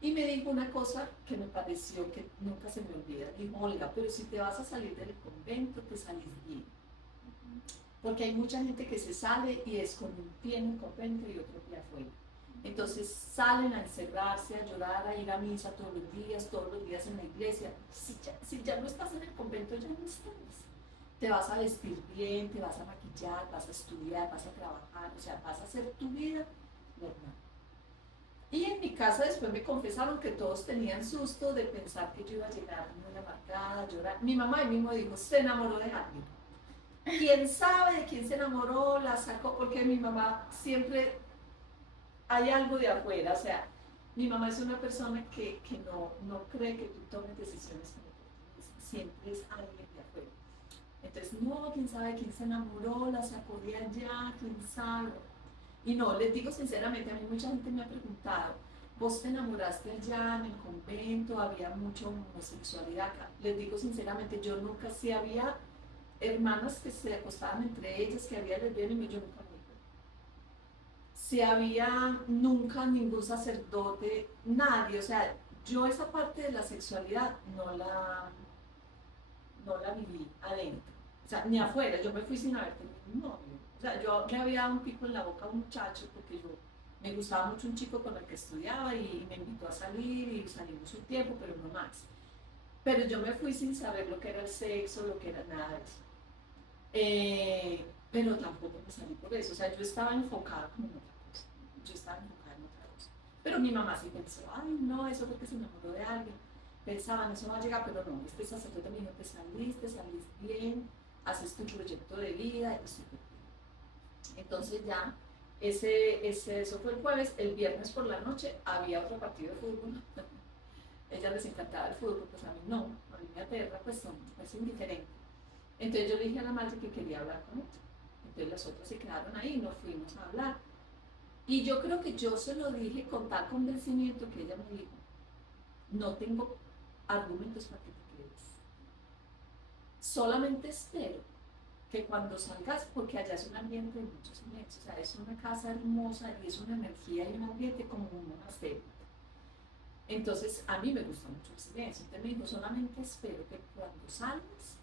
Y me dijo una cosa que me pareció que nunca se me olvida. Dijo, Olga, pero si te vas a salir del convento, te salís bien. porque hay mucha gente que se sale y es con un pie en el convento y otro pie afuera. Entonces salen a encerrarse, a llorar, a ir a misa todos los días en la iglesia. Si ya no estás en el convento, ya no estás. Te vas a vestir bien, te vas a maquillar, vas a estudiar, vas a trabajar, o sea, vas a hacer tu vida normal. Y en mi casa después me confesaron que todos tenían susto de pensar que yo iba a llegar muy amargada, a llorar. Mi mamá ahí mismo dijo, se enamoró de alguien. ¿Quién sabe de quién se enamoró? La sacó, porque mi mamá siempre hay algo de afuera, o sea, mi mamá es una persona que no cree que tú tomes decisiones como tú, siempre es alguien de afuera. Entonces, no, quién sabe quién se enamoró, la sacó de allá, quién sabe. Y no, les digo sinceramente, a mí mucha gente me ha preguntado, ¿vos te enamoraste allá en el convento? ¿Había mucha homosexualidad acá? Les digo sinceramente, yo nunca, si había hermanas que se acostaban entre ellas, que había lesbianas, yo nunca me di cuenta. Si había nunca ningún sacerdote, nadie, o sea, yo esa parte de la sexualidad no la viví adentro, o sea, ni afuera, yo me fui sin haber tenido un novio, o sea, yo le había dado un pico en la boca a un muchacho porque yo me gustaba mucho un chico con el que estudiaba y me invitó a salir y salimos un tiempo, pero no más. Pero yo me fui sin saber lo que era el sexo, lo que era nada de eso. Pero tampoco me salí por eso, o sea, yo estaba enfocada como en otra cosa, yo estaba enfocada en otra cosa. Pero mi mamá sí pensó, ay, no, eso porque se enamoró de alguien. Pensaban, eso va a llegar, pero no, este sacerdote me dijo, te saliste bien, haces tu proyecto de vida y súper bien. Entonces ya, eso fue el jueves, el viernes por la noche había otro partido de fútbol. A ella les encantaba el fútbol, pues a mí no, a mí me aterra, pues es indiferente. Entonces yo le dije a la madre que quería hablar con ella. Entonces las otras se quedaron ahí y nos fuimos a hablar. Y yo creo que yo se lo dije con tal convencimiento que ella me dijo, no tengo argumentos para que te quedes. Solamente espero que cuando salgas, porque allá es un ambiente de mucho silencio, o sea, es una casa hermosa y es una energía y un ambiente como un monasterio. Entonces a mí me gusta mucho el silencio. Entonces me dijo, solamente espero que cuando salgas,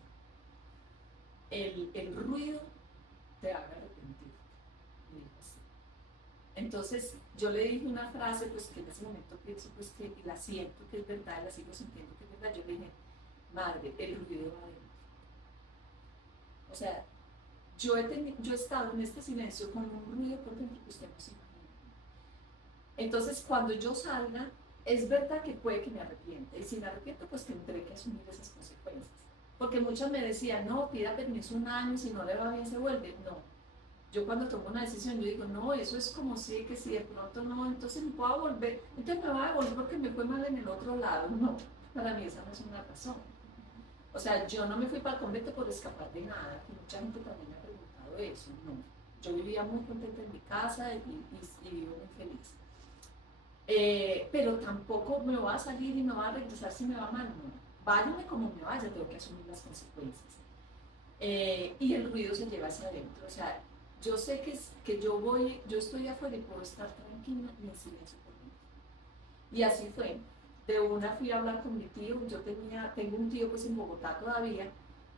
el ruido te haga arrepentir. Me dijo así. Entonces yo le dije una frase, pues que en ese momento pienso, pues que y la siento que es verdad, y la sigo sintiendo que es verdad. Yo le dije, madre, el ruido va adentro. O sea, yo he estado en este silencio con un ruido por dentro que usted no se imagina. Entonces cuando yo salga, es verdad que puede que me arrepienta, y si me arrepiento, pues tendré que asumir esas consecuencias. Porque muchas me decían, no, pida permiso un año, si no le va bien se vuelve. No, yo cuando tomo una decisión, yo digo, no, eso es como si, que si de pronto no, entonces me puedo volver, entonces me voy a volver porque me fue mal en el otro lado. No, para mí esa no es una razón. O sea, yo no me fui para el convento por escapar de nada, que mucha gente también me ha preguntado eso, no. Yo vivía muy contenta en mi casa y vivo muy feliz. Pero tampoco me voy a salir y me voy a regresar si me va mal, no. Váyame como me vaya, tengo que asumir las consecuencias. Y el ruido se lleva hacia adentro, o sea, yo sé que yo estoy afuera y puedo estar tranquila y en silencio por dentro. Y así fue. De una fui a hablar con mi tío, tengo un tío pues en Bogotá todavía,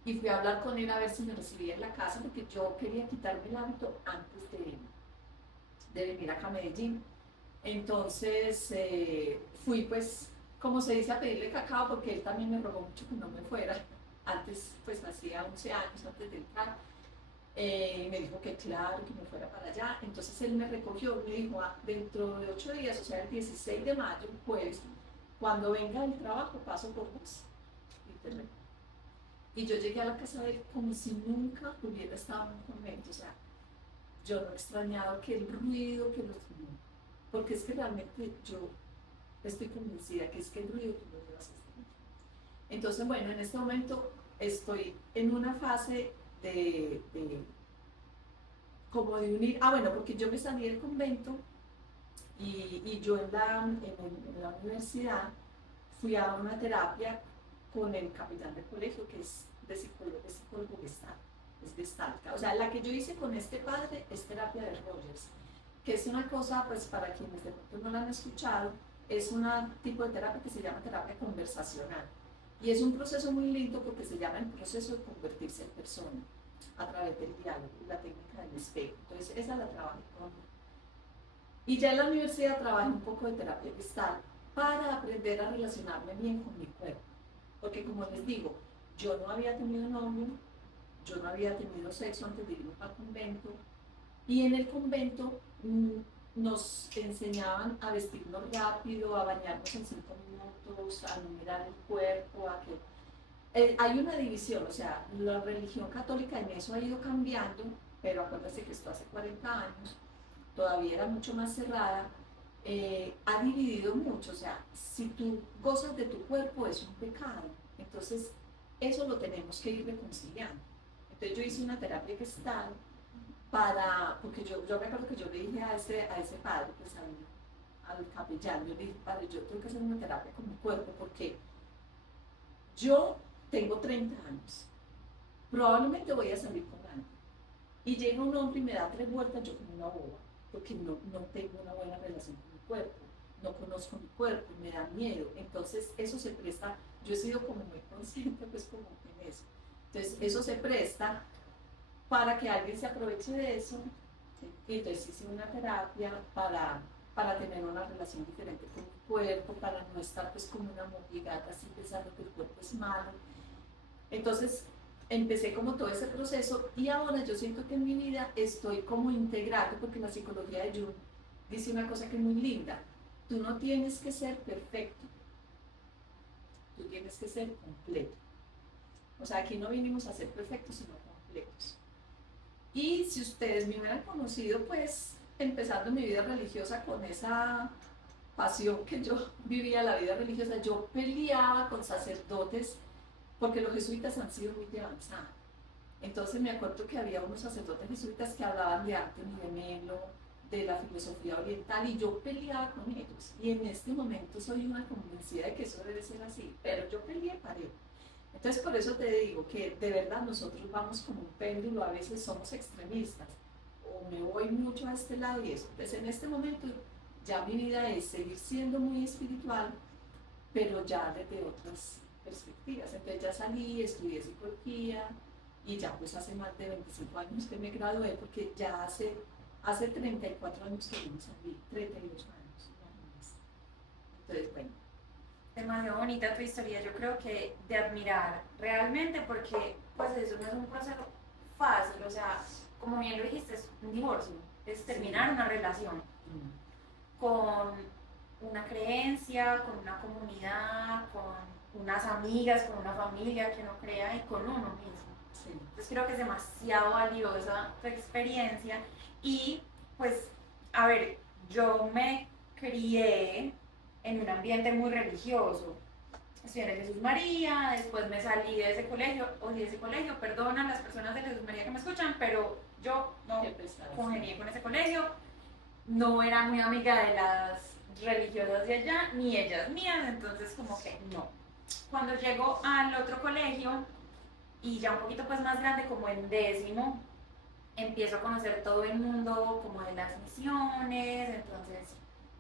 y fui a hablar con él a ver si me recibía en la casa porque yo quería quitarme el hábito antes de venir acá a Medellín. Entonces fui pues, como se dice, a pedirle cacao porque él también me rogó mucho que no me fuera. Antes, pues hacía 11 años antes de entrar. Me dijo que claro, que me fuera para allá. Entonces él me recogió, me dijo, dentro de 8 días, o sea, el 16 de mayo, jueves, cuando venga del trabajo paso por vos. Y yo llegué a la casa de él como si nunca hubiera estado en un convento. O sea, yo no he extrañado que el ruido, que los... Porque es que realmente yo estoy convencida que es que el ruido tú lo llevas hasta dentro. Entonces, bueno, en este momento estoy en una fase como de unir, bueno, porque yo me salí del convento y yo en la universidad fui a una terapia con el capitán del colegio que es de psicólogo gestal, es gestáltica. O sea, la que yo hice con este padre es terapia de Rogers, que es una cosa, pues para quienes de pronto no la han escuchado, es un tipo de terapia que se llama terapia conversacional. Y es un proceso muy lindo porque se llama el proceso de convertirse en persona. a través del diálogo, la técnica del espejo. Entonces, esa la trabajé con. Y ya en la universidad trabajé un poco de terapia gestal para aprender a relacionarme bien con mi cuerpo. Porque como les digo, yo no había tenido novio, yo no había tenido sexo antes de irme al convento, y en el convento nos enseñaban a vestirnos rápido, a bañarnos en 5 minutos, a no mirar el cuerpo, a que hay una división, o sea, la religión católica en eso ha ido cambiando, pero acuérdense que esto hace 40 años, todavía era mucho más cerrada, ha dividido mucho, o sea, si tú gozas de tu cuerpo es un pecado, entonces eso lo tenemos que ir reconciliando. Entonces yo hice una terapia gestal porque yo me acuerdo que yo le dije a ese padre, pues al capellán, yo le dije, padre, yo tengo que hacer una terapia con mi cuerpo porque yo tengo 30 años, probablemente voy a salir con alguien y llega un hombre y me da 3 vueltas, yo como una boba, porque no tengo una buena relación con mi cuerpo, no conozco mi cuerpo, me da miedo, entonces eso se presta, yo he sido como muy consciente pues como en eso, entonces eso se presta para que alguien se aproveche de eso, ¿sí? Y entonces hice una terapia para tener una relación diferente con mi cuerpo, para no estar pues como una mojigata así pensando que el cuerpo es malo. Entonces empecé como todo ese proceso y ahora yo siento que en mi vida estoy como integrando, porque la psicología de Jung dice una cosa que es muy linda, tú no tienes que ser perfecto, tú tienes que ser completo. O sea, aquí no vinimos a ser perfectos, sino completos. Y si ustedes me hubieran conocido, pues empezando mi vida religiosa con esa pasión que yo vivía la vida religiosa, yo peleaba con sacerdotes porque los jesuitas han sido muy de avanzada. Entonces me acuerdo que había unos sacerdotes jesuitas que hablaban de arte ni de Melo, de la filosofía oriental, y yo peleaba con ellos. Y en este momento soy una convencida de que eso debe ser así, pero yo peleé para ello. Entonces por eso te digo que de verdad nosotros vamos como un péndulo, a veces somos extremistas, o me voy mucho a este lado y eso. Entonces en este momento ya mi vida es seguir siendo muy espiritual, pero ya desde otras perspectivas. Entonces ya salí, estudié psicología y ya pues hace más de 25 años que me gradué, porque ya hace 34 años que yo me salí, 32 años, no más. Entonces bueno. Demasiado bonita tu historia, yo creo que de admirar realmente, porque pues eso no es un proceso fácil, o sea, como bien lo dijiste, es un divorcio, es terminar una relación con una creencia, con una comunidad, con unas amigas, con una familia que uno crea y con uno mismo. Sí. Entonces creo que es demasiado valiosa tu experiencia y pues, a ver, yo me crié en un ambiente muy religioso. Estudié en el Jesús María, después me salí de ese colegio, perdona a las personas de Jesús María que me escuchan, pero yo no congenié con ese colegio, no era muy amiga de las religiosas de allá, ni ellas mías, entonces como que no. Cuando llego al otro colegio, y ya un poquito pues más grande, como en 10º, empiezo a conocer todo el mundo como de las misiones, entonces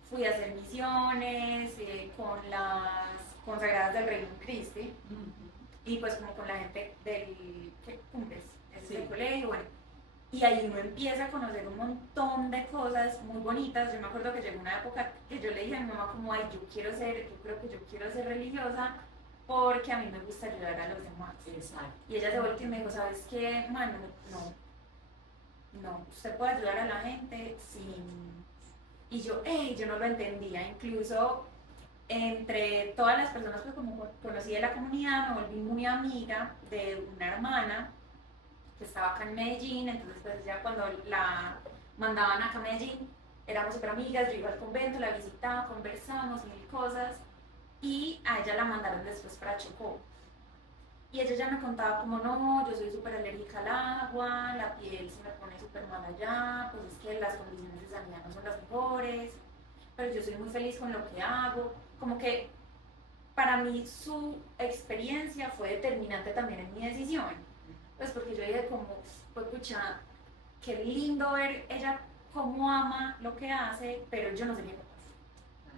fui a hacer misiones con las consagradas del Reino Christi y pues como con la gente del Cumbres, del colegio, bueno. Y ahí uno empieza a conocer un montón de cosas muy bonitas. Yo me acuerdo que llegó una época que yo le dije a mi mamá como, ay, yo creo que yo quiero ser religiosa porque a mí me gusta ayudar a los demás. Exacto. Y ella se volvió y me dijo, ¿sabes qué, mano? No, usted puede ayudar a la gente sin... Y yo no lo entendía, incluso entre todas las personas que como conocí de la comunidad me volví muy amiga de una hermana que estaba acá en Medellín, entonces pues ya cuando la mandaban acá a Medellín éramos súper amigas, yo iba al convento, la visitaba, conversábamos mil cosas y a ella la mandaron después para Chocó. Y ella ya me contaba como, no, yo soy súper alérgica al agua, la piel se me pone súper mal allá, pues es que las condiciones de sanidad no son las mejores, pero yo soy muy feliz con lo que hago. Como que para mí su experiencia fue determinante también en mi decisión. Pues porque yo dije como, pues pucha, qué lindo ver ella cómo ama lo que hace, pero yo no sería capaz.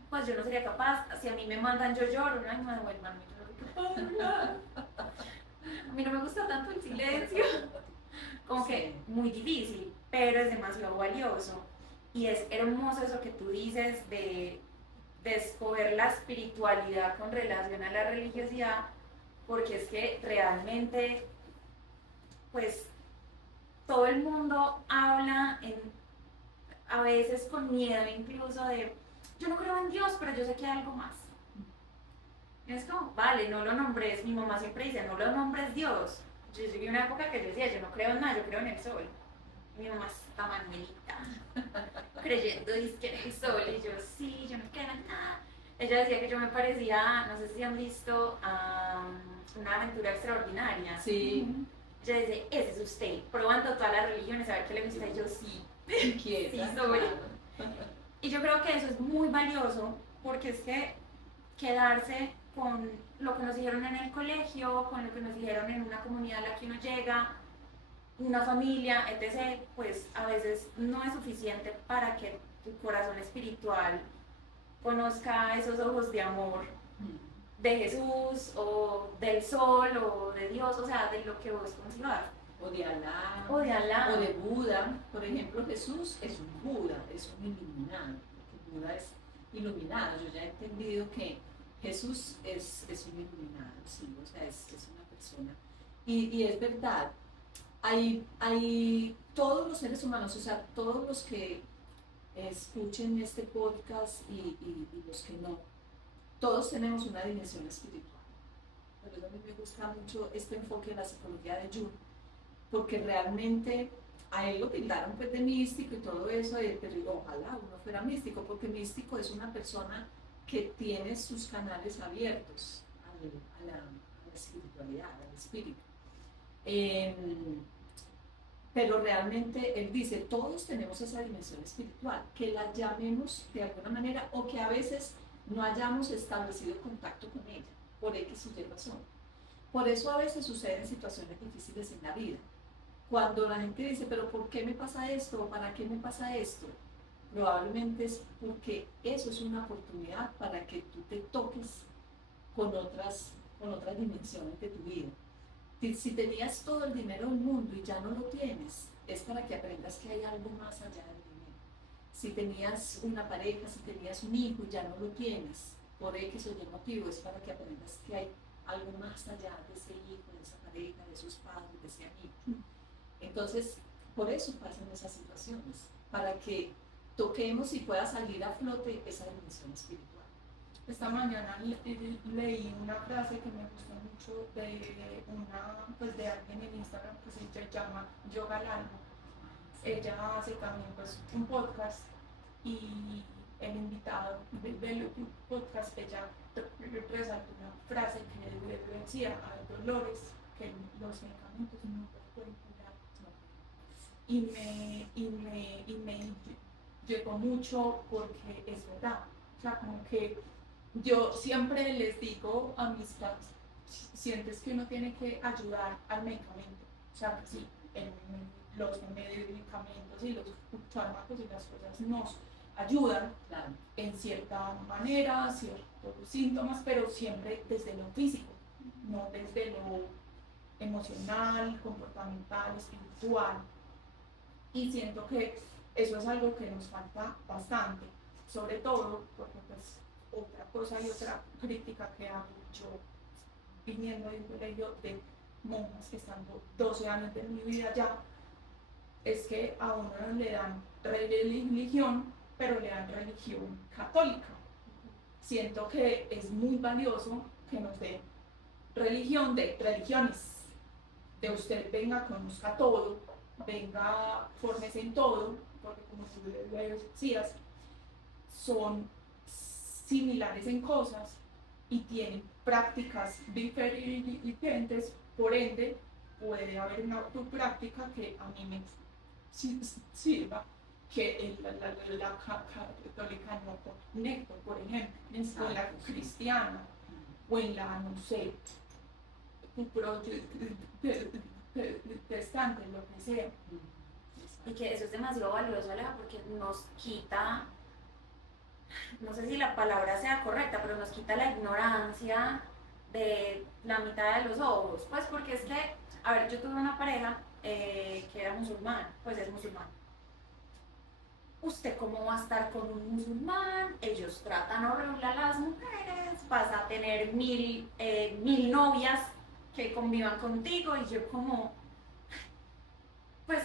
Pues yo no sería capaz, si a mí me mandan yo lloro, no, me devuelvan, yo no soy capaz. A mí no me gusta tanto el silencio. muy difícil, pero es demasiado valioso. Y es hermoso eso que tú dices de escoger la espiritualidad con relación a la religiosidad, porque es que realmente, pues, todo el mundo habla a veces con miedo incluso de, yo no creo en Dios, pero yo sé que hay algo más. Y es como, vale, no lo nombres, mi mamá siempre dice, no lo nombres Dios. Yo llegué a una época que yo decía, yo no creo en nada, yo creo en el sol. Y mi mamá está Manuelita, creyendo que en el sol, y yo, sí, yo no creo en nada. Ella decía que yo me parecía, no sé si han visto, a Una Aventura Extraordinaria. Sí, Ella dice, ese es usted, probando todas las religiones, a ver qué le gusta. Y yo, sí, inquieta. sí soy. Claro. Y yo creo que eso es muy valioso, porque es que quedarse con lo que nos dijeron en el colegio, con lo que nos dijeron en una comunidad a la que uno llega, una familia, etc., pues a veces no es suficiente para que tu corazón espiritual conozca esos ojos de amor de Jesús o del sol o de Dios, o sea, de lo que vos consigas. O de Alá, O de Alá. o de Buda. Por ejemplo, Jesús es un Buda, es un iluminado, porque Buda es iluminado. Yo ya he entendido que Jesús es un iluminado, sí, o sea, es una persona. Y es verdad, hay todos los seres humanos, o sea, todos los que escuchen este podcast y los que no, todos tenemos una dimensión espiritual. Por eso a mí me gusta mucho este enfoque de la psicología de Jung, porque realmente a él lo tildaron pues de místico y todo eso, pero ojalá uno fuera místico, porque místico es una persona que tiene sus canales abiertos a la espiritualidad, al espíritu. Pero realmente él dice, todos tenemos esa dimensión espiritual, que la llamemos de alguna manera o que a veces no hayamos establecido contacto con ella, por X o Y razón. Por eso a veces suceden situaciones difíciles en la vida. Cuando la gente dice, pero ¿por qué me pasa esto? ¿O para qué me pasa esto? Probablemente es porque eso es una oportunidad para que tú te toques con otras dimensiones de tu vida. Si tenías todo el dinero del mundo y ya no lo tienes, es para que aprendas que hay algo más allá del dinero. Si tenías una pareja, si tenías un hijo y ya no lo tienes, por X o Y motivo, es para que aprendas que hay algo más allá de ese hijo, de esa pareja, de esos padres, de ese amigo. Entonces, por eso pasan esas situaciones, para que toquemos y pueda salir a flote esa dimensión espiritual. Esta mañana leí una frase que me gustó mucho de alguien en Instagram que se llama Yoga al Alma. Ella hace también pues un podcast y el invitado del podcast, ella resaltó una frase que decía, hay dolores que los medicamentos no los pueden curar. Y me llegó mucho porque es verdad. O sea, como que yo siempre les digo a mis padres, sientes que uno tiene que ayudar al medicamento. O sea, que sí, los medicamentos y los fármacos y las cosas nos ayudan, Claro. en cierta manera, ciertos síntomas, pero siempre desde lo físico, no desde lo emocional, comportamental, espiritual. Y siento que eso es algo que nos falta bastante, sobre todo porque pues otra cosa y otra crítica que hago yo viniendo de un colegio de monjas que estando 12 años de mi vida ya, es que a uno no le dan religión, pero le dan religión católica. Siento que es muy valioso que nos den religión de religiones, de usted venga, conozca todo, venga, fórmese en todo, porque como tú decías, son similares en cosas y tienen prácticas diferentes, por ende puede haber una práctica que a mí me sirva que la católica no conecto, por ejemplo, o en la cristiana, o en la, no sé, protestante, lo que sea. Y que eso es demasiado valioso, Aleja, porque nos quita, no sé si la palabra sea correcta, pero nos quita la ignorancia de la mitad de los ojos. Pues porque es que a ver, yo tuve una pareja que era musulmán, pues es musulmán. ¿Usted cómo va a estar con un musulmán? Ellos tratan horrible a las mujeres, vas a tener mil novias que convivan contigo, y yo como, pues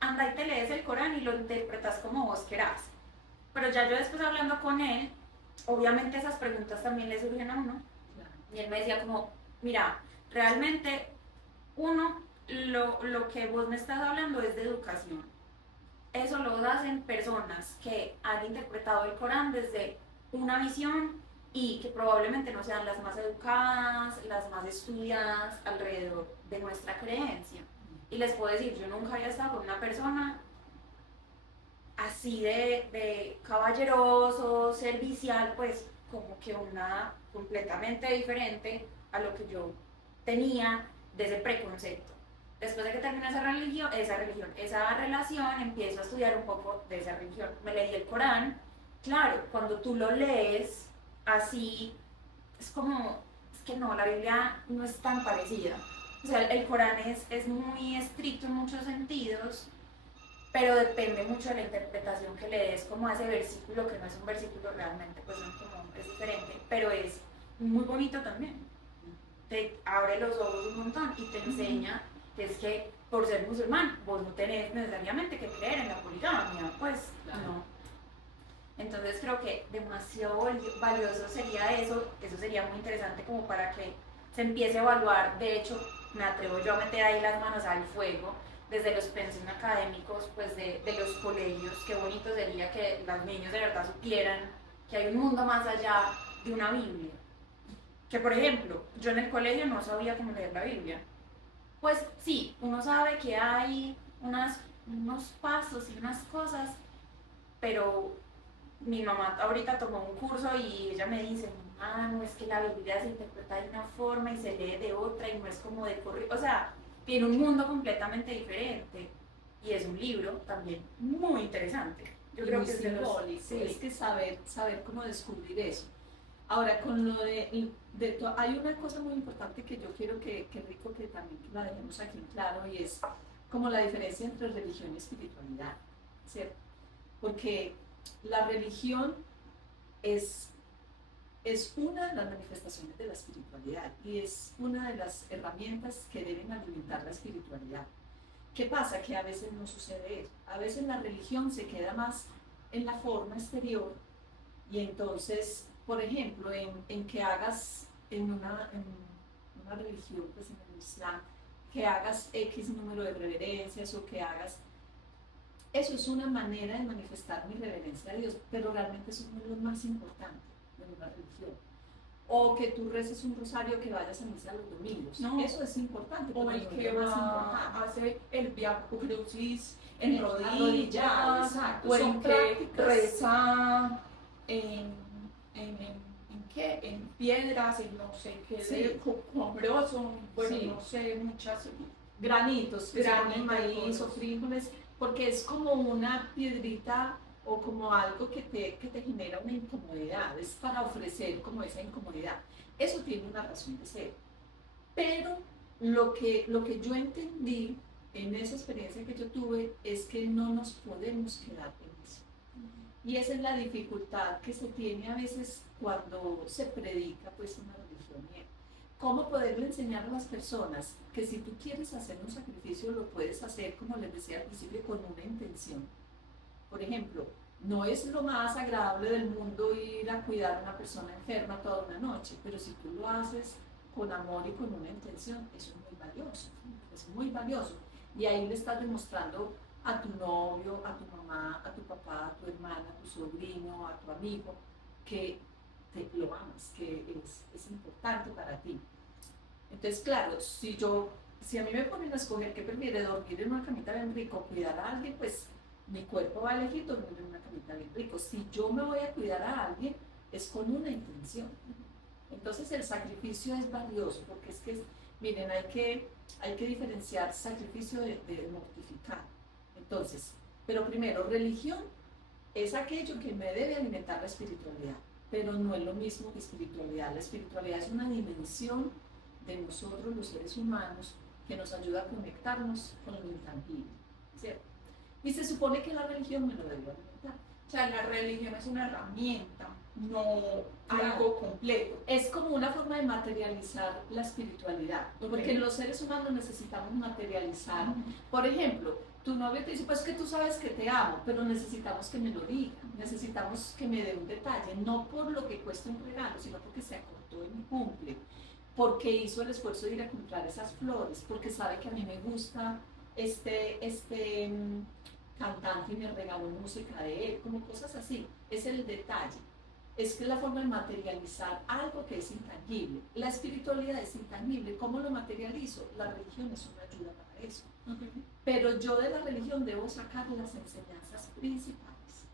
anda y te lees el Corán y lo interpretas como vos querás. Pero ya yo después hablando con él, obviamente esas preguntas también le surgen a uno, y él me decía como, mira, realmente lo que vos me estás hablando es de educación. Eso lo hacen personas que han interpretado el Corán desde una visión y que probablemente no sean las más educadas, las más estudiadas alrededor de nuestra creencia. Y les puedo decir, yo nunca había estado con una persona así de caballeroso, servicial, pues como que una completamente diferente a lo que yo tenía de ese preconcepto. Después de que terminé esa relación, empiezo a estudiar un poco de esa religión. Me leí el Corán. Claro, cuando tú lo lees así, es como, es que no, la Biblia no es tan parecida. O sea, el Corán es muy estricto en muchos sentidos, pero depende mucho de la interpretación que le des como a ese versículo, que no es un versículo realmente, pues es diferente, pero es muy bonito también. Te abre los ojos un montón y te enseña que es que por ser musulmán vos no tenés necesariamente que creer en la poligamia, pues claro. No. Entonces creo que demasiado valioso sería eso sería muy interesante como para que se empiece a evaluar. De hecho, me atrevo yo a meter ahí las manos al fuego desde los pensos académicos, pues de los colegios. Qué bonito sería que los niños de verdad supieran que hay un mundo más allá de una Biblia. Que por ejemplo, yo en el colegio no sabía cómo leer la Biblia. Pues sí, uno sabe que hay unos pasos y unas cosas, pero mi mamá ahorita tomó un curso y ella me dice, no, es que la Biblia se interpreta de una forma y se lee de otra y no es como de corrido, o sea, tiene un mundo completamente diferente y es un libro también muy interesante. Yo creo que es simbólico, sí. Es que saber cómo descubrir eso. Ahora, con lo hay una cosa muy importante que yo quiero que Rico, que también la dejemos aquí en claro, y es como la diferencia entre religión y espiritualidad, ¿cierto? Porque la religión es una de las manifestaciones de la espiritualidad y es una de las herramientas que deben alimentar la espiritualidad. ¿Qué pasa? Que a veces no sucede eso. A veces la religión se queda más en la forma exterior y entonces, por ejemplo, en que hagas en una religión, pues en el Islam, que hagas X número de reverencias o que hagas... Eso es una manera de manifestar mi reverencia a Dios, pero realmente eso no es lo más importante de una religión. O que tú reces un rosario, que vayas a misa los domingos. No. Eso es importante. O el que va hace el Via Crucis en rodillas, o el que reza en piedras, en no sé qué, sí. Combroso, bueno, sí. No sé, muchas granitos, maíz o frijoles, porque es como una piedrita o como algo que te genera una incomodidad, es para ofrecer como esa incomodidad. Eso tiene una razón de ser. Pero lo que yo entendí en esa experiencia que yo tuve es que no nos podemos quedar en eso. Y esa es la dificultad que se tiene a veces cuando se predica pues una religión. ¿Cómo poderle enseñar a las personas que si tú quieres hacer un sacrificio lo puedes hacer, como les decía al principio, con una intención? Por ejemplo, no es lo más agradable del mundo ir a cuidar a una persona enferma toda una noche, pero si tú lo haces con amor y con una intención, eso es muy valioso, es muy valioso. Y ahí le estás demostrando a tu novio, a tu mamá, a tu papá, a tu hermana, a tu sobrino, a tu amigo, que lo amas, que es importante para ti. Entonces, claro, si a mí me ponen a escoger qué prefiere, dormir en una camita bien rico, cuidar a alguien, pues mi cuerpo va a elegir dormir en una camita bien rico. Si yo me voy a cuidar a alguien, es con una intención. Entonces el sacrificio es valioso, porque es que, miren, hay que diferenciar sacrificio de mortificar. Entonces, pero primero, religión es aquello que me debe alimentar la espiritualidad, pero no es lo mismo que espiritualidad. La espiritualidad es una dimensión de nosotros los seres humanos que nos ayuda a conectarnos con lo intangible, ¿cierto? Y se supone que la religión me lo debe alimentar. O sea, la religión es una herramienta, no Claro. algo completo. Es como una forma de materializar la espiritualidad, porque los seres humanos necesitamos materializar. Por ejemplo, tu novio te dice, pues que tú sabes que te amo, pero necesitamos que me lo diga, necesitamos que me dé un detalle, no por lo que cuesta un regalo, sino porque se acordó de mi cumple, porque hizo el esfuerzo de ir a comprar esas flores, porque sabe que a mí me gusta cantante y me regaló música de él, como cosas así. Es el detalle, es que la forma de materializar algo que es intangible. La espiritualidad es intangible. ¿Cómo lo materializo? La religión es una ayuda para eso. Pero yo de la religión debo sacar las enseñanzas principales.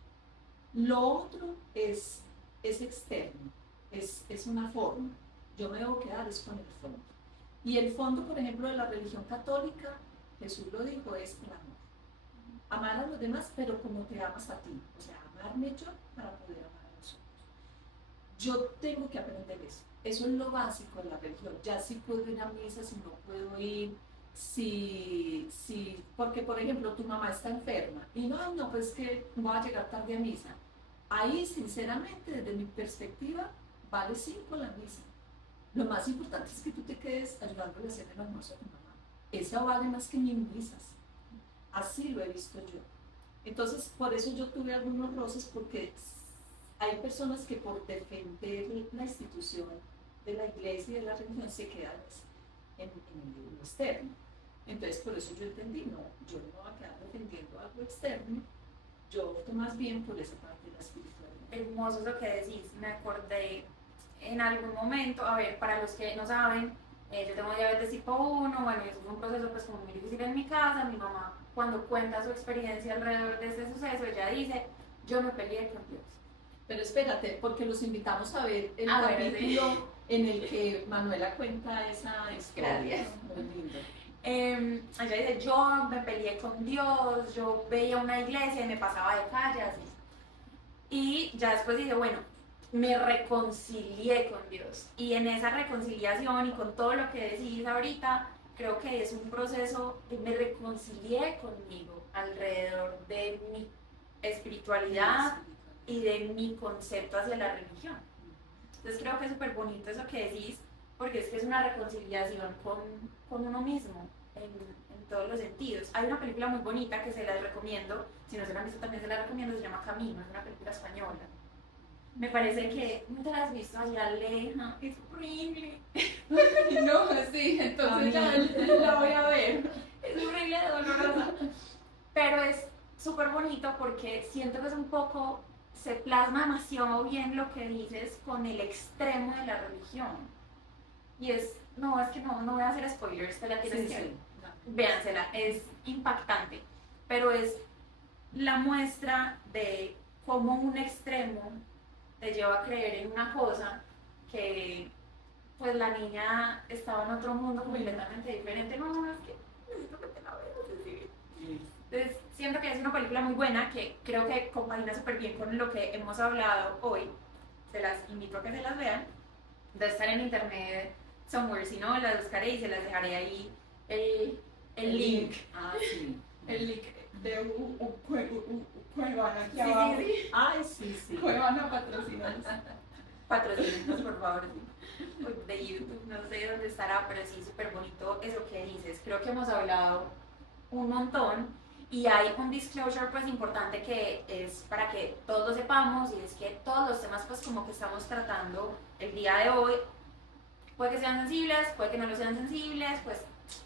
Lo otro es externo, es una forma. Yo me debo quedar es con el fondo. Y el fondo, por ejemplo, de la religión católica, Jesús lo dijo, es el amor. Amar a los demás, pero como te amas a ti. O sea, amarme yo para poder amar a los otros. Yo tengo que aprender eso. Eso es lo básico de la religión. Ya si puedo ir a misa, si no puedo ir, porque por ejemplo tu mamá está enferma y no, pues que voy a llegar tarde a misa. Ahí, sinceramente, desde mi perspectiva, vale 5 la misa. Lo más importante es que tú te quedes ayudándole a hacer el almuerzo a tu mamá. Esa vale más que 1000 misas. Así lo he visto yo. Entonces, por eso yo tuve algunos roces, porque hay personas que por defender la institución de la iglesia y de la religión se quedan en lo externo. Entonces, por eso yo entendí, no, yo no me voy a quedar defendiendo algo externo, yo opto más bien por esa parte de la espiritualidad. Hermoso lo que decís, me acordé en algún momento, a ver, para los que no saben, yo tengo diabetes tipo 1, bueno, eso fue un proceso pues como muy difícil en mi casa. Mi mamá, cuando cuenta su experiencia alrededor de ese suceso, ella dice, yo me peleé con Dios. Pero espérate, porque los invitamos a ver el Bueno, capítulo sí. en el que Manuela cuenta esa historia. Gracias. Muy lindo. Ella dice, yo me peleé con Dios, yo veía una iglesia y me pasaba de calle, así. Y ya después dije, bueno, me reconcilié con Dios. Y en esa reconciliación y con todo lo que decís ahorita, creo que es un proceso de me reconcilié conmigo alrededor de mi espiritualidad y de mi concepto hacia la religión. Entonces creo que es súper bonito eso que decís, porque es que es una reconciliación con uno mismo en todos los sentidos. Hay una película muy bonita que se las recomiendo, si no se la han visto también se la recomiendo, se llama Camino, es una película española. Me parece que no te la has visto allá leja, es horrible. No, sí, entonces ya la voy a ver. Es horrible, dolorosa. Pero es súper bonito porque siento que es un poco, se plasma demasiado bien lo que dices con el extremo de la religión. Y es, no, es que no voy a hacer spoilers, te la tienes que ver. Véansela, es impactante. Pero es la muestra de cómo un extremo te lleva a creer en una cosa que pues la niña estaba en otro mundo completamente diferente. No, es que necesito que te la veas, Cecilia. Entonces, siento que es una película muy buena que creo que compagina súper bien con lo que hemos hablado hoy. Se las invito a que se las vean. Debe estar en internet somewhere, si no, las buscaré y se las dejaré ahí el link. Ah, sí. El link de Cuevana aquí abajo. Sí. Ay, sí. Cuevana patrocinados. Patrocínenos, por favor, sí. De YouTube, no sé dónde estará, pero sí, súper bonito eso que dices. Creo que hemos hablado un montón y hay un disclosure pues importante que es para que todos lo sepamos, y es que todos los temas pues como que estamos tratando el día de hoy puede que sean sensibles, puede que no lo sean sensibles, pues,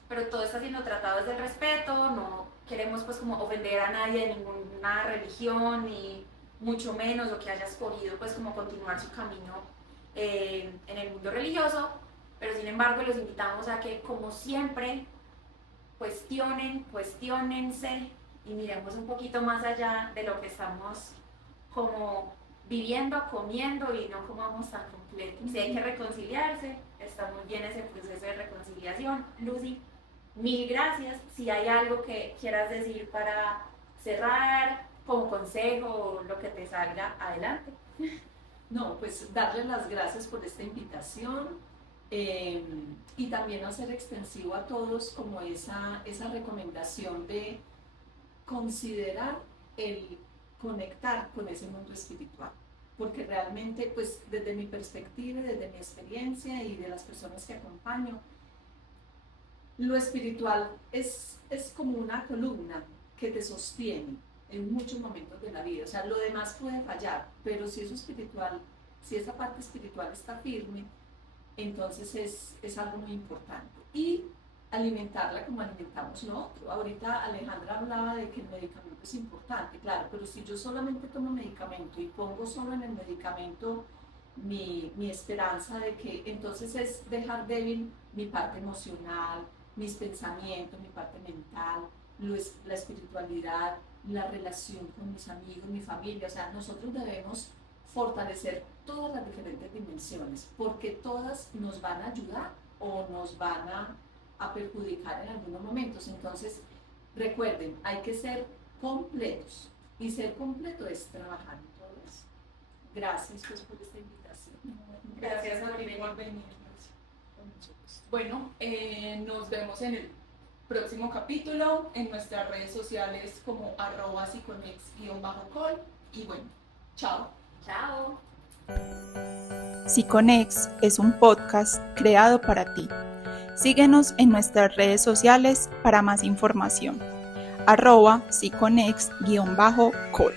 pero todo está siendo tratado desde el respeto. No queremos pues como ofender a nadie de ninguna religión, ni mucho menos, o que haya escogido pues como continuar su camino en el mundo religioso, pero sin embargo los invitamos a que, como siempre, cuestionense y miremos un poquito más allá de lo que estamos como viviendo, comiendo, y no comamos tan completo. Si hay que reconciliarse, está muy bien ese proceso de reconciliación. Lucy, mil gracias. Si hay algo que quieras decir para cerrar, como consejo o lo que te salga, adelante. No, pues darles las gracias por esta invitación. Y también hacer extensivo a todos como esa recomendación de considerar el conectar con ese mundo espiritual, porque realmente, pues desde mi perspectiva, desde mi experiencia y de las personas que acompaño, lo espiritual es como una columna que te sostiene en muchos momentos de la vida. O sea, lo demás puede fallar, pero si eso espiritual, si esa parte espiritual está firme, entonces es algo muy importante. Y alimentarla como alimentamos lo otro. Ahorita Alejandra hablaba de que el medicamento es importante, claro, pero si yo solamente tomo medicamento y pongo solo en el medicamento mi esperanza de que entonces es dejar débil mi parte emocional, mis pensamientos, mi parte mental, la espiritualidad, la relación con mis amigos, mi familia. O sea, nosotros debemos fortalecer todas las diferentes dimensiones, porque todas nos van a ayudar o nos van a perjudicar en algunos momentos. Entonces, recuerden, hay que ser completos, y ser completo es trabajar en todo eso. Gracias pues por esta invitación. Gracias a ti por venir. Bueno, nos vemos en el próximo capítulo, en nuestras redes sociales como @psiconex_col, y bueno, chao. Chao. Psiconex es un podcast creado para ti. Síguenos en nuestras redes sociales para más información. @psiconex_col.